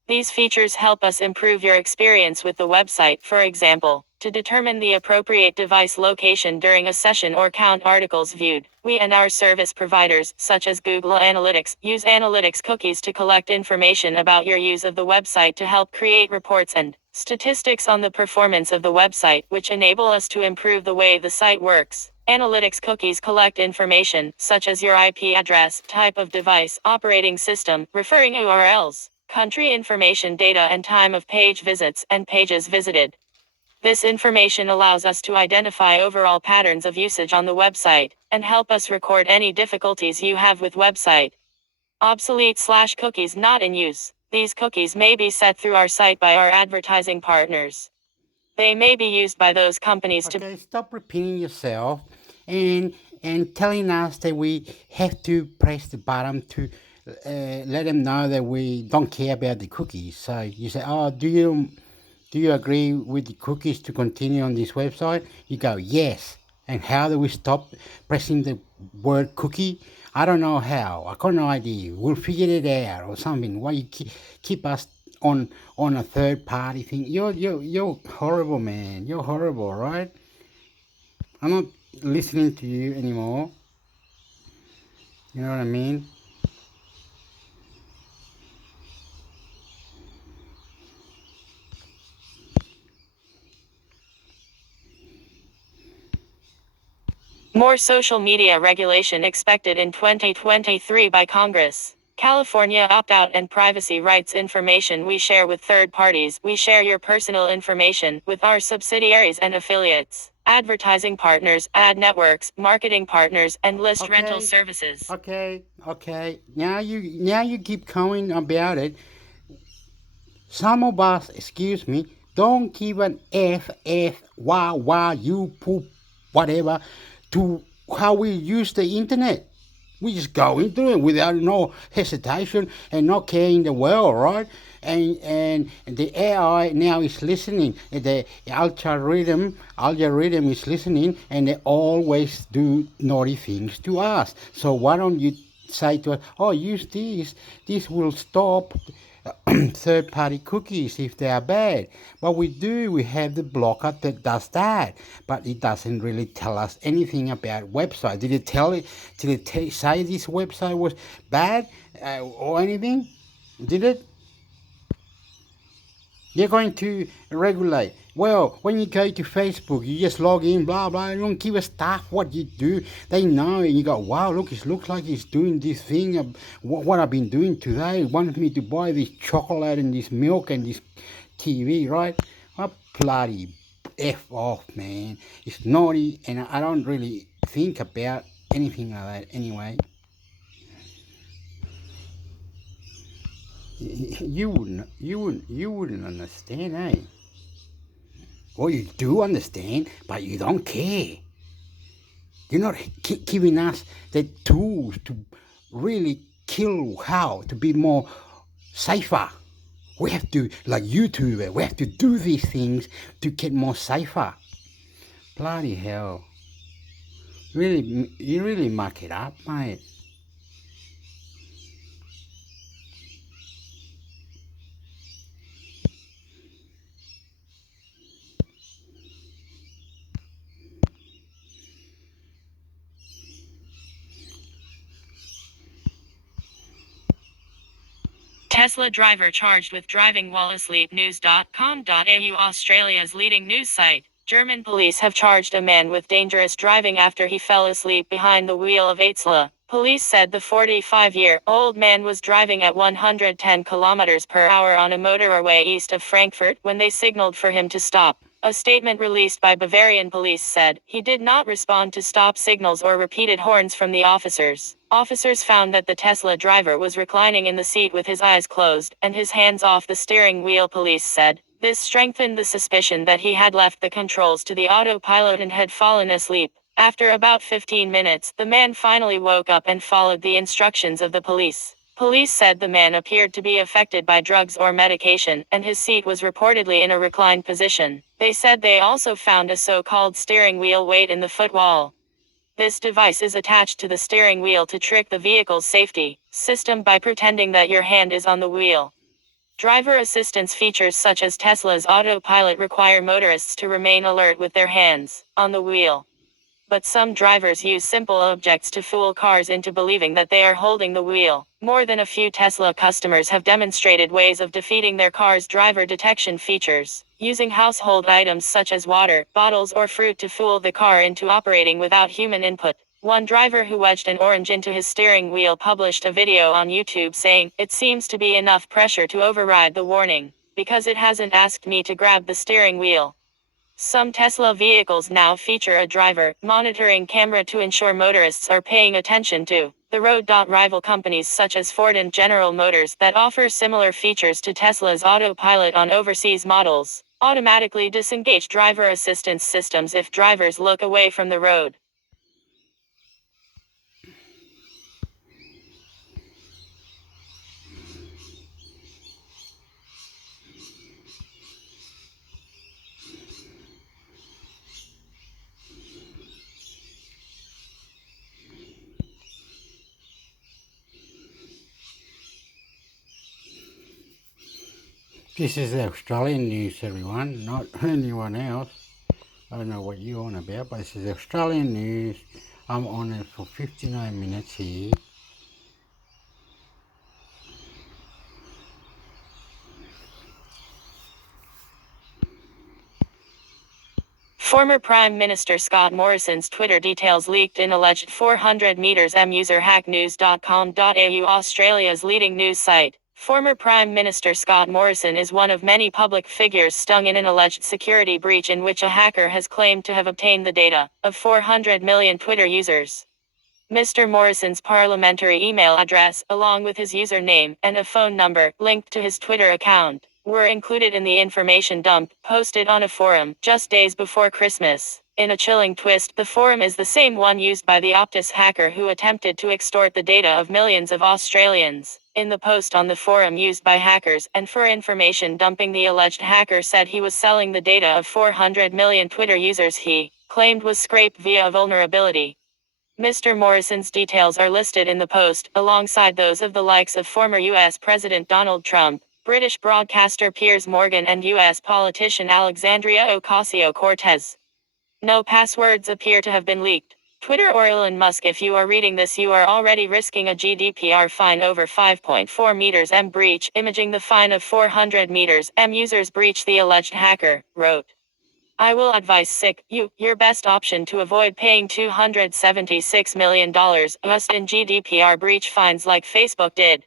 These features help us improve your experience with the website. For example, to determine the appropriate device location during a session or count articles viewed, we and our service providers, such as Google Analytics, use analytics cookies to collect information about your use of the website to help create reports and statistics on the performance of the website, which enable us to improve the way the site works. Analytics cookies collect information, such as your IP address, type of device, operating system, referring URLs, country information data, and time of page visits and pages visited. This information allows us to identify overall patterns of usage on the website, and help us record any difficulties you have with website. Obsolete/cookies not in use. These cookies may be set through our site by our advertising partners. They may be used by those companies to... Okay, stop repeating yourself and telling us that we have to press the button to let them know that we don't care about the cookies. So you say, oh, do you agree with the cookies to continue on this website? You go, yes. And how do we stop pressing the word cookie? I don't know how. I got no idea. We'll figure it out or something. Why you keep us on a third party thing? You're horrible, man. You're horrible, right? I'm not listening to you anymore. You know what I mean? More social media regulation expected in 2023 by Congress. California opt-out and privacy rights information we share with third parties. We share your personal information with our subsidiaries and affiliates, advertising partners, ad networks, marketing partners, and list rental services. Okay. Now you keep going about it. Some of us, excuse me, don't give an F, why, you, poop, whatever, to how we use the internet. We just go into it without no hesitation and not caring the world, right? And the AI now is listening. The algorithm is listening, and they always do naughty things to us. So why don't you say to us, oh, use this. This will stop third-party cookies if they are bad. What we do, we have the blocker that does that, but it doesn't really tell us anything about website. Did it tell it? Did it say this website was bad or anything? Did it? You're going to regulate. Well, when you go to Facebook, you just log in, blah, blah, you don't give a stuff what you do. They know, and you go, wow, look, it looks like he's doing this thing, what I've been doing today. He wanted me to buy this chocolate and this milk and this TV, right? What bloody F off, man. It's naughty, and I don't really think about anything like that anyway. You wouldn't understand, eh? Well, you do understand, but you don't care. You're not giving us the tools to really kill how to be more safer. We have to, like YouTuber, we have to do these things to get more safer. Bloody hell. Really, you really muck it up, mate. Tesla driver charged with driving while asleep. News.com.au, Australia's leading news site. German police have charged a man with dangerous driving after he fell asleep behind the wheel of a Tesla. Police said the 45-year-old man was driving at 110 kilometers per hour on a motorway east of Frankfurt when they signaled for him to stop. A statement released by Bavarian police said, he did not respond to stop signals or repeated horns from the officers. Officers found that the Tesla driver was reclining in the seat with his eyes closed and his hands off the steering wheel, police said. This strengthened the suspicion that he had left the controls to the autopilot and had fallen asleep. After about 15 minutes, the man finally woke up and followed the instructions of the police. Police said the man appeared to be affected by drugs or medication, and his seat was reportedly in a reclined position. They said they also found a so-called steering wheel weight in the footwall. This device is attached to the steering wheel to trick the vehicle's safety system by pretending that your hand is on the wheel. Driver assistance features such as Tesla's autopilot require motorists to remain alert with their hands on the wheel. But some drivers use simple objects to fool cars into believing that they are holding the wheel. More than a few Tesla customers have demonstrated ways of defeating their car's driver detection features, using household items such as water bottles or fruit to fool the car into operating without human input. One driver who wedged an orange into his steering wheel published a video on YouTube saying, "It seems to be enough pressure to override the warning, because it hasn't asked me to grab the steering wheel." Some Tesla vehicles now feature a driver monitoring camera to ensure motorists are paying attention to the road. Rival companies such as Ford and General Motors that offer similar features to Tesla's autopilot on overseas models automatically disengage driver assistance systems if drivers look away from the road. This is the Australian news, everyone, not anyone else. I don't know what you're on about, but this is Australian news. I'm on it for 59 minutes here. Former Prime Minister Scott Morrison's Twitter details leaked in alleged 400 meters user hack. News.com.au, Australia's leading news site. Former Prime Minister Scott Morrison is one of many public figures stung in an alleged security breach in which a hacker has claimed to have obtained the data of 400 million Twitter users. Mr. Morrison's parliamentary email address, along with his username and a phone number linked to his Twitter account, were included in the information dump posted on a forum just days before Christmas. In a chilling twist, the forum is the same one used by the Optus hacker who attempted to extort the data of millions of Australians. In the post on the forum used by hackers and for information dumping, the alleged hacker said he was selling the data of 400 million Twitter users he claimed was scraped via a vulnerability. Mr. Morrison's details are listed in the post, alongside those of the likes of former U.S. President Donald Trump, British broadcaster Piers Morgan and U.S. politician Alexandria Ocasio-Cortez. No passwords appear to have been leaked. Twitter or Elon Musk, if you are reading this, you are already risking a GDPR fine over 5.4 meters M breach. Imaging the fine of 400 meters M users breach, the alleged hacker wrote. I will advise your best option to avoid paying $276 million just in GDPR breach fines like Facebook did,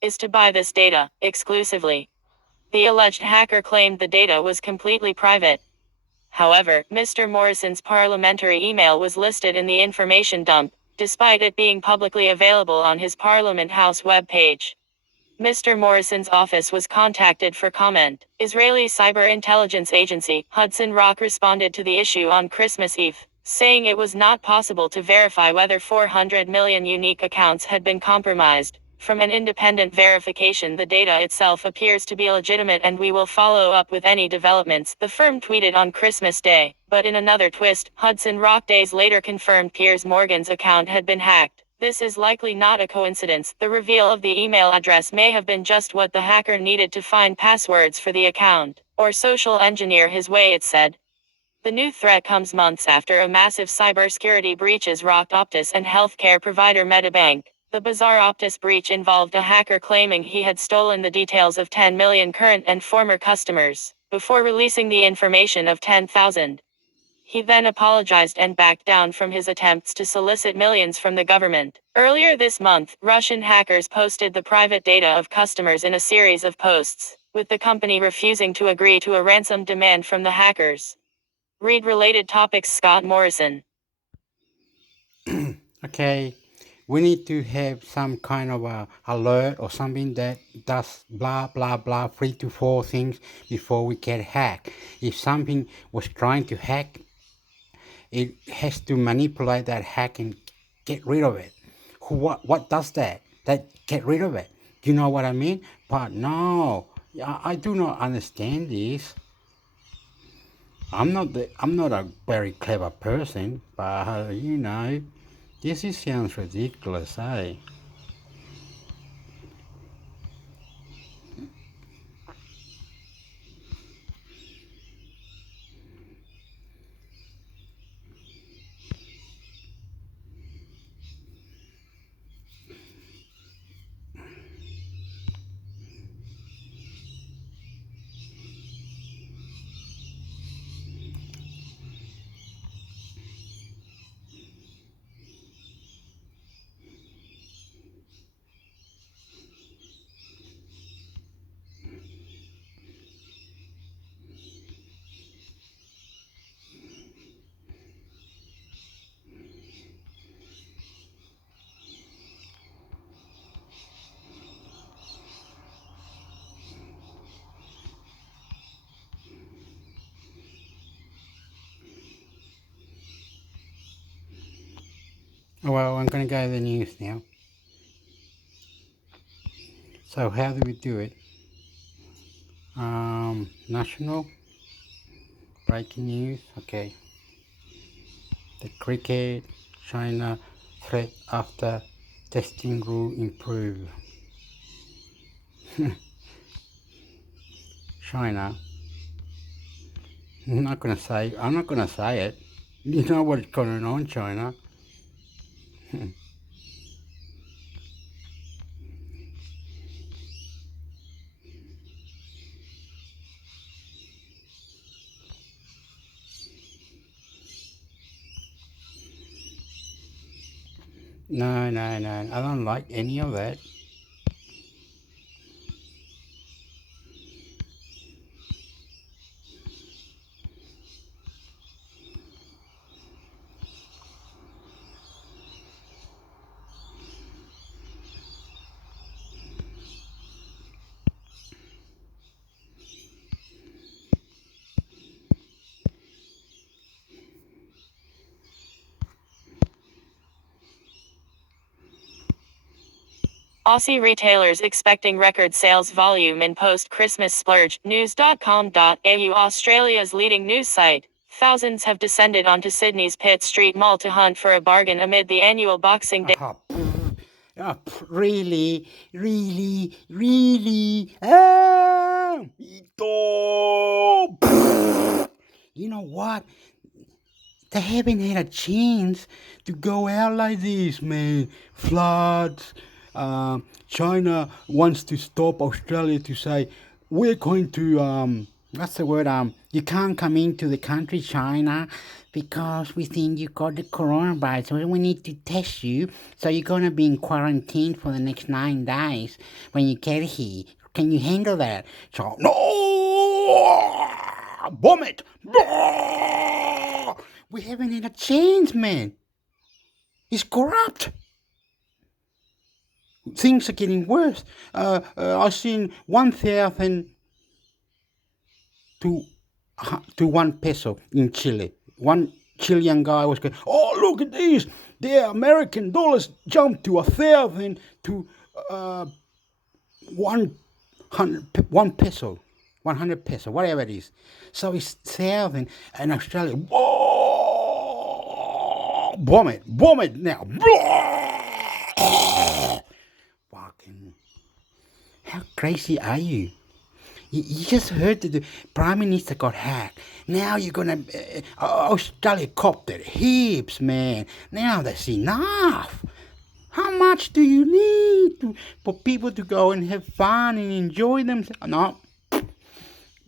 is to buy this data exclusively. The alleged hacker claimed the data was completely private. However, Mr. Morrison's parliamentary email was listed in the information dump, despite it being publicly available on his Parliament House webpage. Mr. Morrison's office was contacted for comment. Israeli cyber intelligence agency, Hudson Rock, responded to the issue on Christmas Eve, saying it was not possible to verify whether 400 million unique accounts had been compromised. From an independent verification, the data itself appears to be legitimate and we will follow up with any developments, the firm tweeted on Christmas Day. But in another twist, Hudson Rock days later confirmed Piers Morgan's account had been hacked. This is likely not a coincidence. The reveal of the email address may have been just what the hacker needed to find passwords for the account, or social engineer his way, it said. The new threat comes months after a massive cybersecurity breaches rocked Optus and healthcare provider Medibank. The bizarre Optus breach involved a hacker claiming he had stolen the details of 10 million current and former customers, before releasing the information of 10,000. He then apologized and backed down from his attempts to solicit millions from the government. Earlier this month, Russian hackers posted the private data of customers in a series of posts, with the company refusing to agree to a ransom demand from the hackers. Read related topics. Scott Morrison. Okay, we need to have some kind of a alert or something that does blah blah blah 3 to 4 things before we get hacked. If something was trying to hack, it has to manipulate that hack and get rid of it. What does that? That get rid of it. Do you know what I mean? But no, I do not understand this. I'm not a very clever person, but you know, sounds ridiculous, eh? Well, I'm gonna go to the news now. So how do we do it? National breaking news. Okay. The cricket China threat after testing rule improve. China. I'm not gonna say it. You know what's going on, China. No, I don't like any of that. Aussie retailers expecting record sales volume in post-Christmas splurge. News.com.au, Australia's leading news site. Thousands have descended onto Sydney's Pitt Street Mall to hunt for a bargain amid the annual Boxing Day. Really? Ah! You know what? They haven't had a chance to go out like this, man. Floods. China wants to stop Australia to say, we're going to, what's the word? You can't come into the country, China, because we think you got the coronavirus. So we need to test you. So you're going to be in quarantine for the next 9 days when you get here. Can you handle that? So, no! Vomit! We haven't had a chance, man. It's corrupt. Things are getting worse. I've seen 1,000 to 1 peso in Chile. One Chilean guy was going, oh, look at these. Their American dollars jumped to 1,000 to one peso, 100 peso, whatever it is. So it's 1,000, and Australia, whoa, bomb it now. Fucking, how crazy are you? You just heard that the Prime Minister got hacked. Now you're gonna Australia copped it heaps, man. Now that's enough. How much do you need for people to go and have fun and enjoy themselves? No,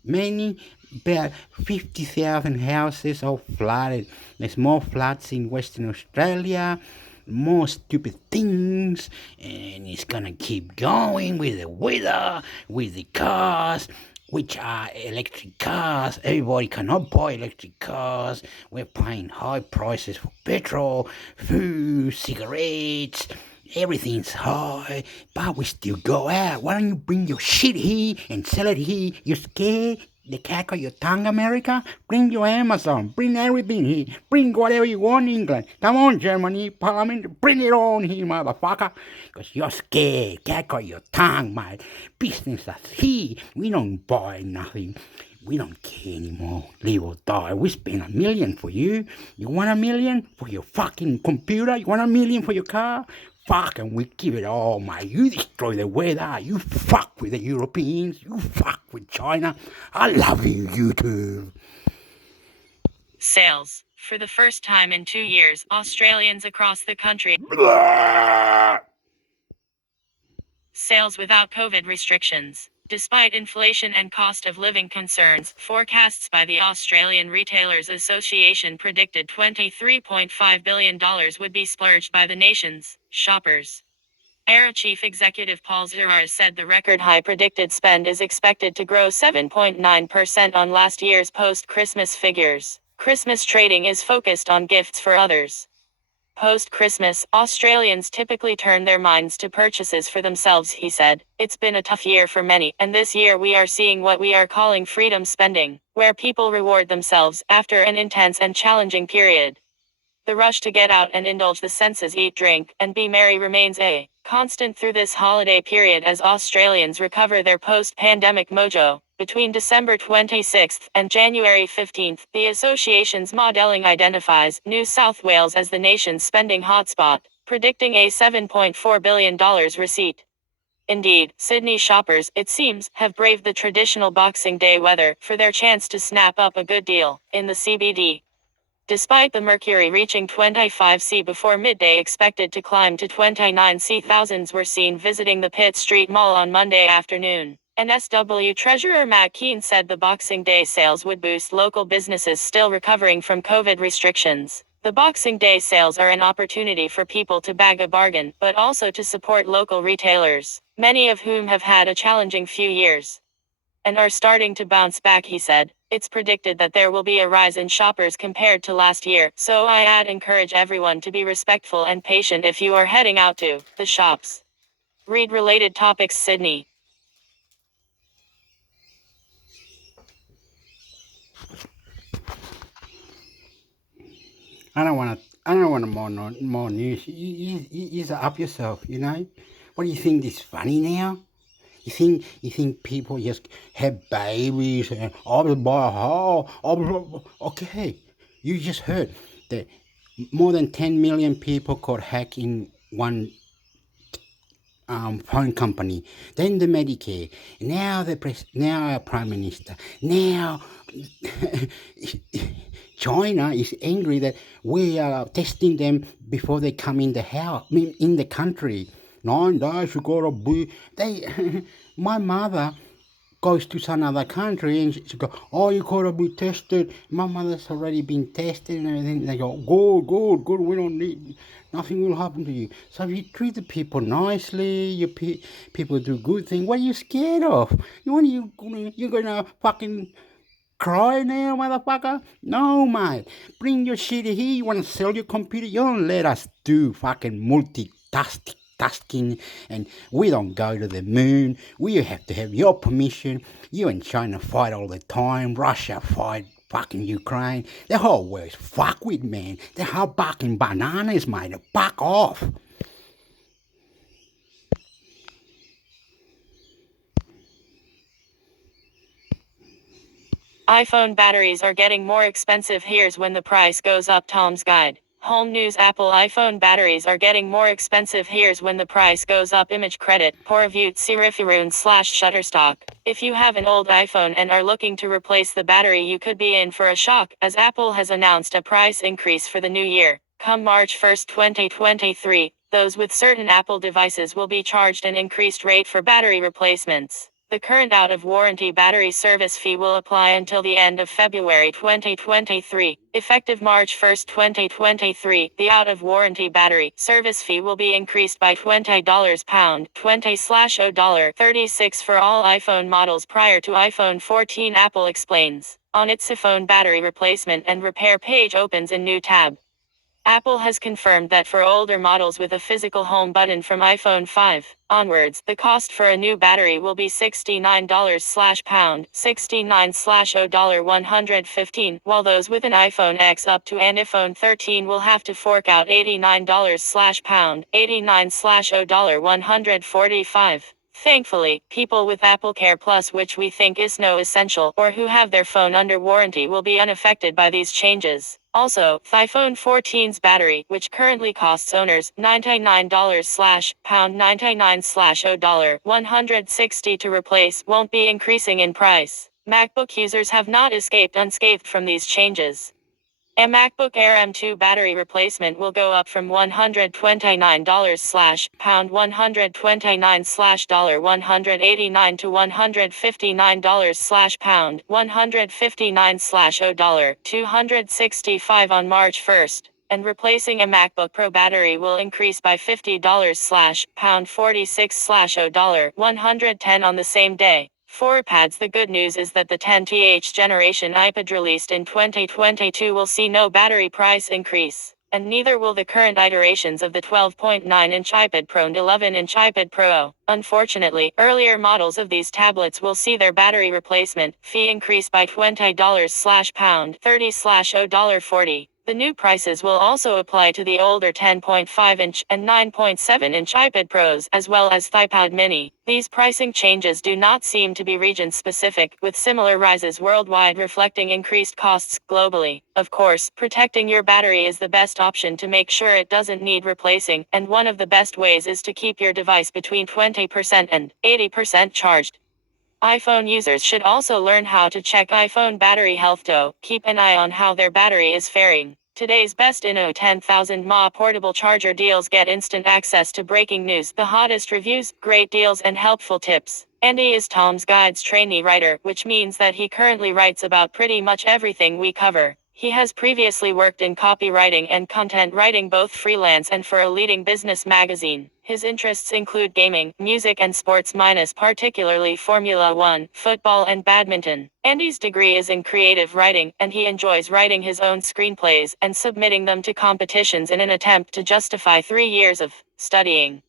many, about 50,000 houses all flooded. There's more floods in Western Australia, more stupid things, and it's gonna keep going with the weather, with the cars, which are electric cars. Everybody cannot buy electric cars. We're paying high prices for petrol, food, cigarettes. Everything's high, but we still go out. Why don't you bring your shit here and sell it here? You scared? The cat got your tongue, America? Bring your Amazon. Bring everything here. Bring whatever you want, England. Come on, Germany, Parliament. Bring it on here, motherfucker. Because you're scared. Cat got your tongue, mate. Business that's here. We don't buy nothing. We don't care anymore. Live or die. We spend $1 million for you. You want $1 million for your fucking computer? You want $1 million for your car? Fucking we give it all, mate. You destroy the weather. You fuck with the Europeans. You fuck with China. I love you, YouTube. Sales. For the first time in 2 years, Australians across the country. Sales without COVID restrictions. Despite inflation and cost of living concerns, forecasts by the Australian Retailers Association predicted $23.5 billion would be splurged by the nation's shoppers. ARA Chief Executive Paul Zerars said the record-high predicted spend is expected to grow 7.9% on last year's post-Christmas figures. Christmas trading is focused on gifts for others. Post-Christmas, Australians typically turn their minds to purchases for themselves, he said. It's been a tough year for many, and this year we are seeing what we are calling freedom spending, where people reward themselves after an intense and challenging period. The rush to get out and indulge the senses, eat, drink, and be merry remains a constant through this holiday period as Australians recover their post-pandemic mojo. Between December 26th and January 15th, the association's modelling identifies New South Wales as the nation's spending hotspot, predicting a $7.4 billion receipt. Indeed, Sydney shoppers, it seems, have braved the traditional Boxing Day weather for their chance to snap up a good deal in the CBD. Despite the mercury reaching 25°C before midday, expected to climb to 29°C, thousands were seen visiting the Pitt Street Mall on Monday afternoon. NSW Treasurer Matt Keane said the Boxing Day sales would boost local businesses still recovering from COVID restrictions. The Boxing Day sales are an opportunity for people to bag a bargain, but also to support local retailers, many of whom have had a challenging few years and are starting to bounce back, he said. It's predicted that there will be a rise in shoppers compared to last year, so I'd encourage everyone to be respectful and patient if you are heading out to the shops. Read related topics, Sydney. I don't want more news. You up yourself, you know. What do you think is funny now? You think people just have babies and okay? You just heard that more than 10 million people got hacked in one phone company. Then the Medicare. Now now our Prime Minister. Now China is angry that we are testing them before they come in the house, in the country. 9 days you gotta be. My mother goes to some other country and she goes, oh, you gotta be tested. My mother's already been tested and everything. They go, good. We don't need. Nothing will happen to you. So if you treat the people nicely, people do good things. What are you scared of? You're gonna fucking cry now, motherfucker? No, mate. Bring your shit here. You want to sell your computer? You don't let us do fucking multitasking, and we don't go to the moon. We have to have your permission. You and China fight all the time. Russia fight fucking Ukraine. The whole world's fuck with, man. They're all fucking bananas, mate. Fuck off. iPhone batteries are getting more expensive. Here's when the price goes up. Tom's Guide. Home news. Apple iPhone batteries are getting more expensive. Here's when the price goes up. Image credit. Poravut Sirifirun/Shutterstock. If you have an old iPhone and are looking to replace the battery, you could be in for a shock, as Apple has announced a price increase for the new year. Come March 1, 2023, those with certain Apple devices will be charged an increased rate for battery replacements. The current out-of-warranty battery service fee will apply until the end of February 2023. Effective March 1, 2023, the out-of-warranty battery service fee will be increased by $20 pound 20/$0 36 for all iPhone models prior to iPhone 14. Apple explains on its iPhone battery replacement and repair page. Opens a new tab. Apple has confirmed that for older models with a physical home button from iPhone 5 onwards, the cost for a new battery will be $69/pound 69/$0 115, while those with an iPhone X up to an iPhone 13 will have to fork out $89/pound 89/$0 145. Thankfully, people with Apple Care Plus, which we think is no essential, or who have their phone under warranty, will be unaffected by these changes. Also, iPhone 14's battery, which currently costs owners $99/pound 99/$0 160 to replace, won't be increasing in price. MacBook users have not escaped unscathed from these changes. A MacBook Air M2 battery replacement will go up from $129/pound 129/$189 to $159/pound 159/$0 265 on March 1st. And replacing a MacBook Pro battery will increase by $50/pound 46/$0 110 on the same day. For iPads, the good news is that the 10th generation iPad released in 2022 will see no battery price increase, and neither will the current iterations of the 12.9-inch iPad Pro and 11-inch iPad Pro. Unfortunately, earlier models of these tablets will see their battery replacement fee increase by $20/pound 30/$0 40. The new prices will also apply to the older 10.5-inch and 9.7-inch iPad Pros, as well as iPad mini. These pricing changes do not seem to be region-specific, with similar rises worldwide reflecting increased costs globally. Of course, protecting your battery is the best option to make sure it doesn't need replacing, and one of the best ways is to keep your device between 20% and 80% charged. iPhone users should also learn how to check iPhone battery health, though. Keep an eye on how their battery is faring. Today's best in 10,000 mAh portable charger deals. Get instant access to breaking news, the hottest reviews, great deals, and helpful tips. Andy is Tom's Guide's trainee writer, which means that he currently writes about pretty much everything we cover. He has previously worked in copywriting and content writing, both freelance and for a leading business magazine. His interests include gaming, music, and sports, minus particularly Formula One, football, and badminton. Andy's degree is in creative writing, and he enjoys writing his own screenplays and submitting them to competitions in an attempt to justify 3 years of studying.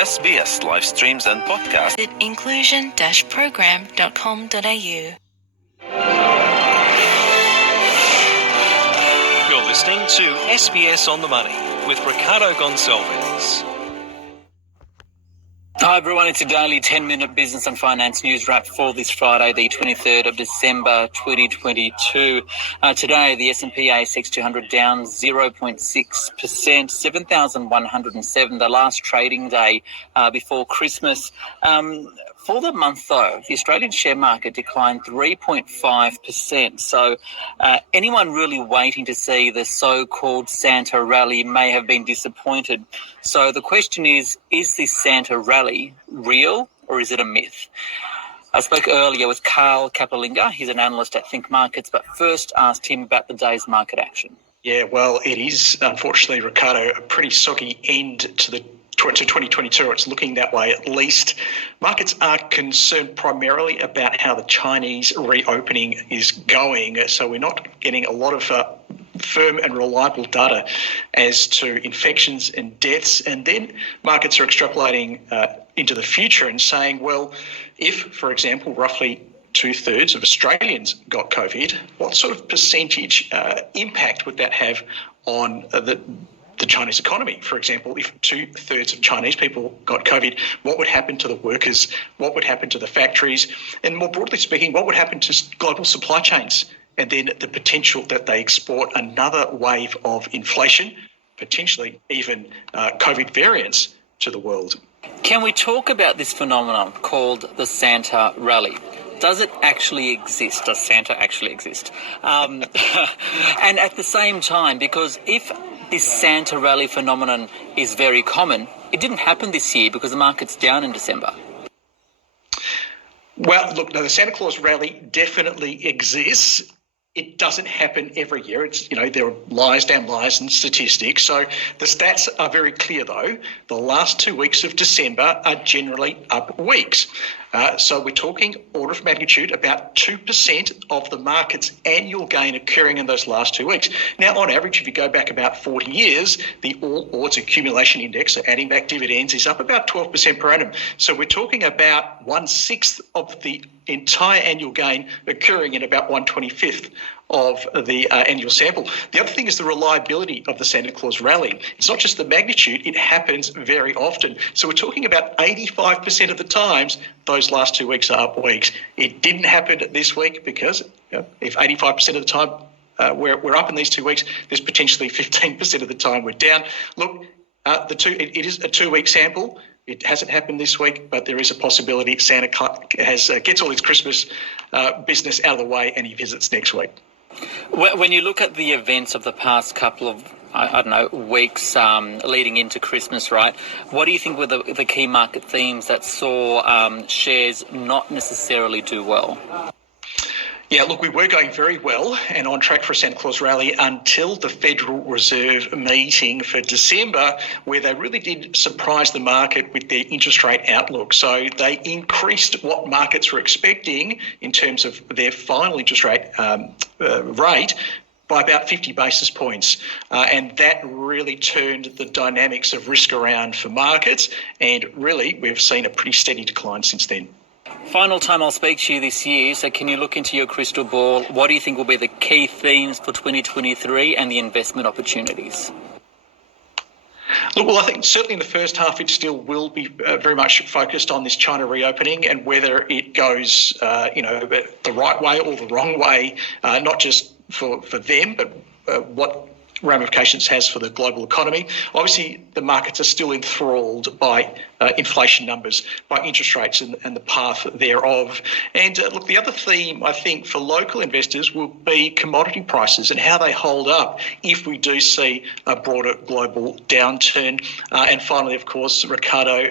SBS live streams and podcasts. Visit inclusion-program.com.au. You're listening to SBS on the Money with Ricardo Gonçalves. Hi everyone, it's your daily 10-minute business and finance news wrap for this Friday, the 23rd of December 2022. Today, the S&P ASX 200 down 0.6%, 7,107, the last trading day before Christmas. For the month, though, the Australian share market declined 3.5%. So anyone really waiting to see the so-called Santa rally may have been disappointed. So the question is this Santa rally real or is it a myth? I spoke earlier with Carl Capelinga. He's an analyst at Think Markets, but first asked him about the day's market action. Yeah, well, it is, unfortunately, Ricardo, a pretty soggy end to 2022, or it's looking that way at least. Markets are concerned primarily about how the Chinese reopening is going, so we're not getting a lot of firm and reliable data as to infections and deaths, and then markets are extrapolating into the future and saying, well, if, for example, roughly 2/3 of Australians got COVID, what sort of percentage impact would that have on the Chinese economy? For example, if 2/3 of Chinese people got COVID, what would happen to the workers? What would happen to the factories? And more broadly speaking, what would happen to global supply chains? And then the potential that they export another wave of inflation, potentially even COVID variants to the world. Can we talk about this phenomenon called the Santa rally? Does it actually exist? Does Santa actually exist? And at the same time, because if this Santa rally phenomenon is very common, it didn't happen this year because the market's down in December. Well, look, no, the Santa Claus rally definitely exists. It doesn't happen every year. It's, there are lies, damn lies, and statistics. So the stats are very clear, though. The last 2 weeks of December are generally up weeks. So we're talking order of magnitude about 2% of the market's annual gain occurring in those last 2 weeks. Now, on average, if you go back about 40 years, the All Ords Accumulation Index, so adding back dividends, is up about 12% per annum. So we're talking about 1/6 of the entire annual gain occurring in about 1/25 of the annual sample. The other thing is the reliability of the Santa Claus rally. It's not just the magnitude, it happens very often. So we're talking about 85% of the times those last 2 weeks are up weeks. It didn't happen this week because if 85% of the time we're up in these 2 weeks, there's potentially 15% of the time we're down. Look, it is a 2-week sample. It hasn't happened this week, but there is a possibility Santa gets all his Christmas business out of the way and he visits next week. When you look at the events of the past couple of, weeks leading into Christmas, right, what do you think were the key market themes that saw shares not necessarily do well? Yeah, look, we were going very well and on track for a Santa Claus rally until the Federal Reserve meeting for December, where they really did surprise the market with their interest rate outlook. So they increased what markets were expecting in terms of their final interest rate rate by about 50 basis points. And that really turned the dynamics of risk around for markets. And really, we've seen a pretty steady decline since then. Final time I'll speak to you this year, so can you look into your crystal ball? What do you think will be the key themes for 2023 and the investment opportunities? Look, well, I think certainly in the first half it still will be very much focused on this China reopening and whether it goes, the right way or the wrong way, not just for them, but what ramifications has for the global economy. Obviously, the markets are still enthralled by inflation numbers, by interest rates and the path thereof. And look, the other theme, I think, for local investors will be commodity prices and how they hold up if we do see a broader global downturn. And finally, of course, Ricardo,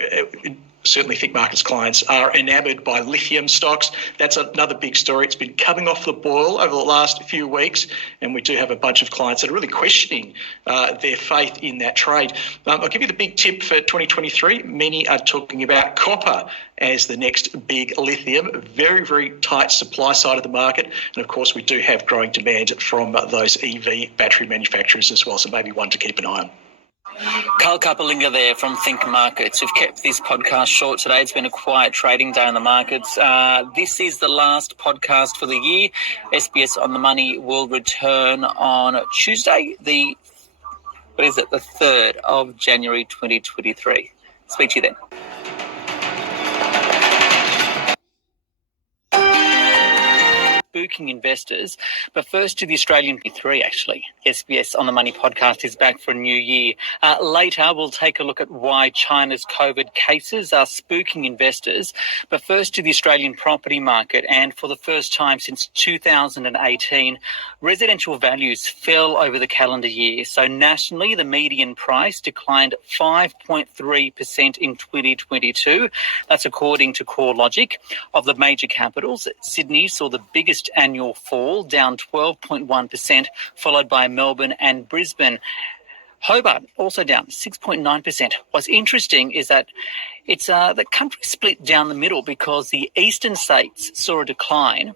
certainly think markets clients are enamoured by lithium stocks. That's another big story. It's been coming off the boil over the last few weeks, and we do have a bunch of clients that are really questioning their faith in that trade. I'll give you the big tip for 2023. Many are talking about copper as the next big lithium. Very, very tight supply side of the market. And of course, we do have growing demand from those EV battery manufacturers as well, so maybe one to keep an eye on. Carl Kapalinga there from Think Markets. We've kept this podcast short today. It's been a quiet trading day in the markets. This is the last podcast for the year. SBS On The Money will return on Tuesday, the 3rd of January 2023. Speak to you then. Spooking investors, but first to the Australian P3 actually. SBS On The Money podcast is back for a new year. Later we'll take a look at why China's COVID cases are spooking investors, but first to the Australian property market, and for the first time since 2018, residential values fell over the calendar year. So nationally the median price declined 5.3% in 2022. That's according to CoreLogic. Of the major capitals, Sydney saw the biggest annual fall, down 12.1%, followed by Melbourne and Brisbane. Hobart also down 6.9%. What's interesting is that it's the country split down the middle, because the eastern states saw a decline.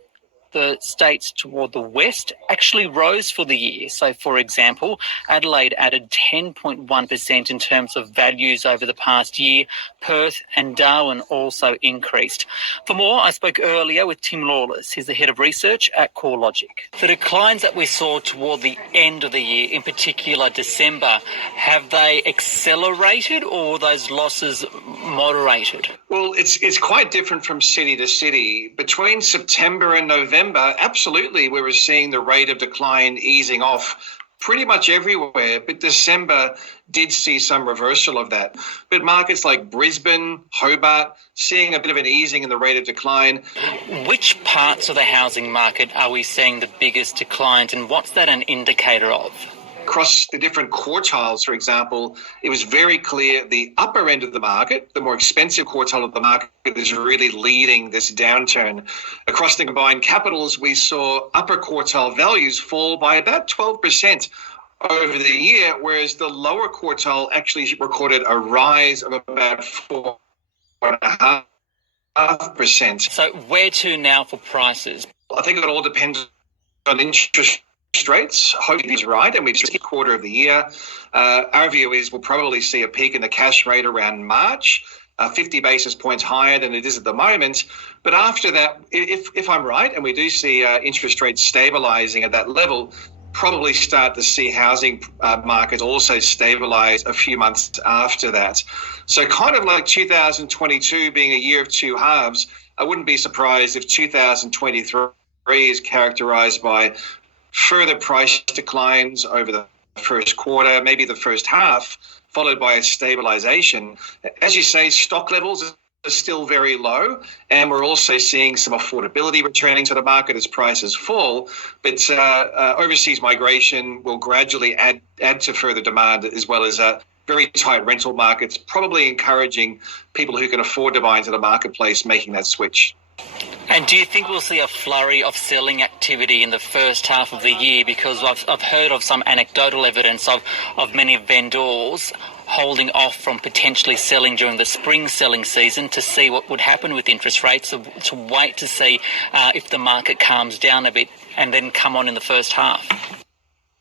The states toward the west actually rose for the year. So, for example, Adelaide added 10.1% in terms of values over the past year. Perth and Darwin also increased. For more, I spoke earlier with Tim Lawless. He's the head of research at CoreLogic. The declines that we saw toward the end of the year, in particular December, have they accelerated or were those losses moderated? Well, it's quite different from city to city. Between September and November, absolutely, we were seeing the rate of decline easing off pretty much everywhere, but December did see some reversal of that. But markets like Brisbane, Hobart, seeing a bit of an easing in the rate of decline. Which parts of the housing market are we seeing the biggest declines, and what's that an indicator of? Across the different quartiles, for example, it was very clear the upper end of the market, the more expensive quartile of the market, is really leading this downturn. Across the combined capitals, we saw upper quartile values fall by about 12% over the year, whereas the lower quartile actually recorded a rise of about 4.5%. So where to now for prices? I think it all depends on interest rates. Hopefully he's right, and we've just hit quarter of the year. Our view is we'll probably see a peak in the cash rate around March, 50 basis points higher than it is at the moment. But after that, if I'm right, and we do see interest rates stabilising at that level, probably start to see housing markets also stabilise a few months after that. So kind of like 2022 being a year of two halves, I wouldn't be surprised if 2023 is characterised by further price declines over the first quarter, maybe the first half, followed by a stabilisation. As you say, stock levels are still very low, and we're also seeing some affordability returning to the market as prices fall. But overseas migration will gradually add to further demand, as well as very tight rental markets, probably encouraging people who can afford to buy into the marketplace making that switch. And do you think we'll see a flurry of selling activity in the first half of the year? Because I've heard of some anecdotal evidence of many vendors holding off from potentially selling during the spring selling season to see what would happen with interest rates, to wait to see if the market calms down a bit and then come on in the first half.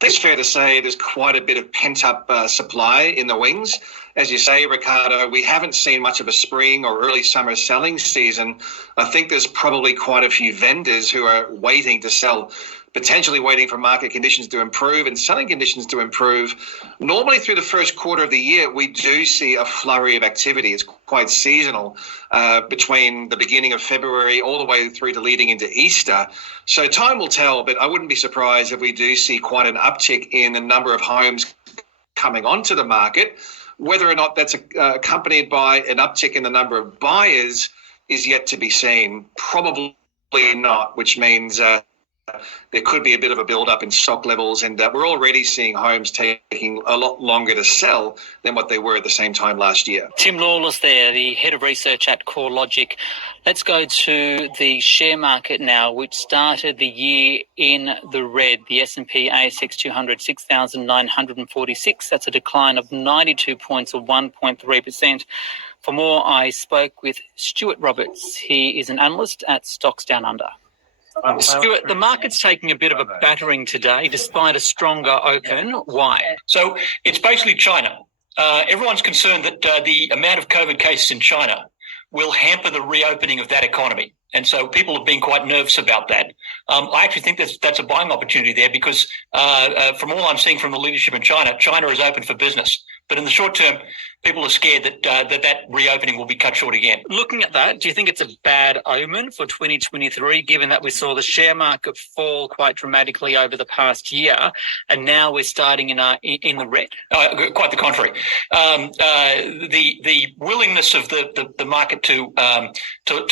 It's fair to say there's quite a bit of pent-up supply in the wings. As you say, Ricardo, we haven't seen much of a spring or early summer selling season. I think there's probably quite a few vendors who are waiting to sell, potentially waiting for market conditions to improve and selling conditions to improve. Normally through the first quarter of the year, we do see a flurry of activity. It's quite seasonal between the beginning of February all the way through to leading into Easter. So time will tell, but I wouldn't be surprised if we do see quite an uptick in the number of homes coming onto the market. Whether or not that's accompanied by an uptick in the number of buyers is yet to be seen. Probably not, which means there could be a bit of a build-up in stock levels, and we're already seeing homes taking a lot longer to sell than what they were at the same time last year. Tim Lawless there, the head of research at CoreLogic. Let's go to the share market now, which started the year in the red. The S&P ASX 200, 6,946. That's a decline of 92 points, or 1.3%. For more, I spoke with Stuart Roberts. He is an analyst at Stocks Down Under. Stuart, the market's taking a bit of a battering today despite a stronger open. Why? So it's basically China. everyone's concerned that the amount of COVID cases in China will hamper the reopening of that economy. And so people have been quite nervous about that. I actually think that's a buying opportunity there because from all I'm seeing from the leadership in China, China is open for business. But in the short term, people are scared that reopening will be cut short again. Looking at that, do you think it's a bad omen for 2023, given that we saw the share market fall quite dramatically over the past year, and now we're starting in the red? Quite the contrary. The willingness of the market to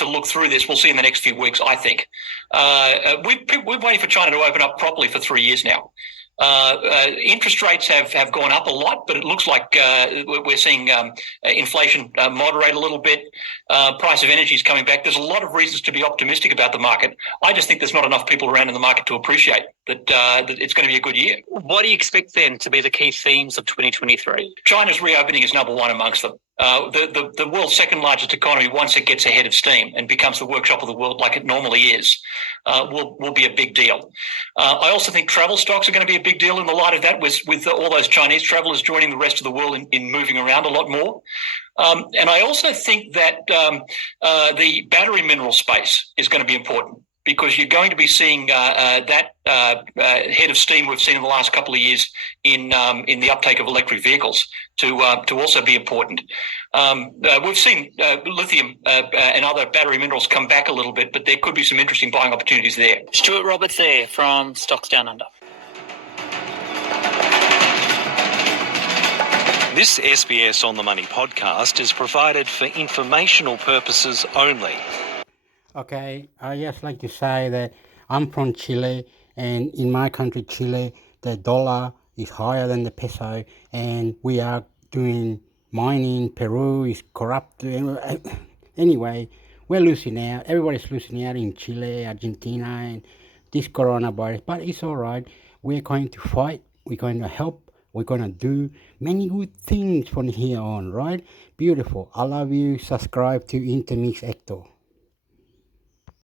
look through this, we'll see in the next few weeks, I think. We're waiting for China to open up properly for 3 years now. Interest rates have gone up a lot, but it looks like we're seeing inflation moderate a little bit. Price of energy is coming back. There's a lot of reasons to be optimistic about the market. I just think there's not enough people around in the market to appreciate that it's going to be a good year. What do you expect then to be the key themes of 2023? China's reopening is number one amongst them. The world's second largest economy, once it gets ahead of steam and becomes the workshop of the world like it normally is, will be a big deal. I also think travel stocks are going to be a big deal in the light of that, with all those Chinese travelers joining the rest of the world in moving around a lot more. And I also think that the battery mineral space is going to be important, because you're going to be seeing that head of steam we've seen in the last couple of years in the uptake of electric vehicles to also be important. We've seen lithium and other battery minerals come back a little bit, but there could be some interesting buying opportunities there. Stuart Roberts there from Stocks Down Under. This SBS On The Money podcast is provided for informational purposes only. Okay, I just like to say that I'm from Chile, and in my country, Chile, the dollar is higher than the peso, and we are doing mining. Peru is corrupt. Anyway, we're losing out. Everybody's losing out in Chile, Argentina, and this coronavirus, but it's all right. We're going to fight. We're going to help. We're going to do many good things from here on, right? Beautiful. I love you. Subscribe to Intermix Hector.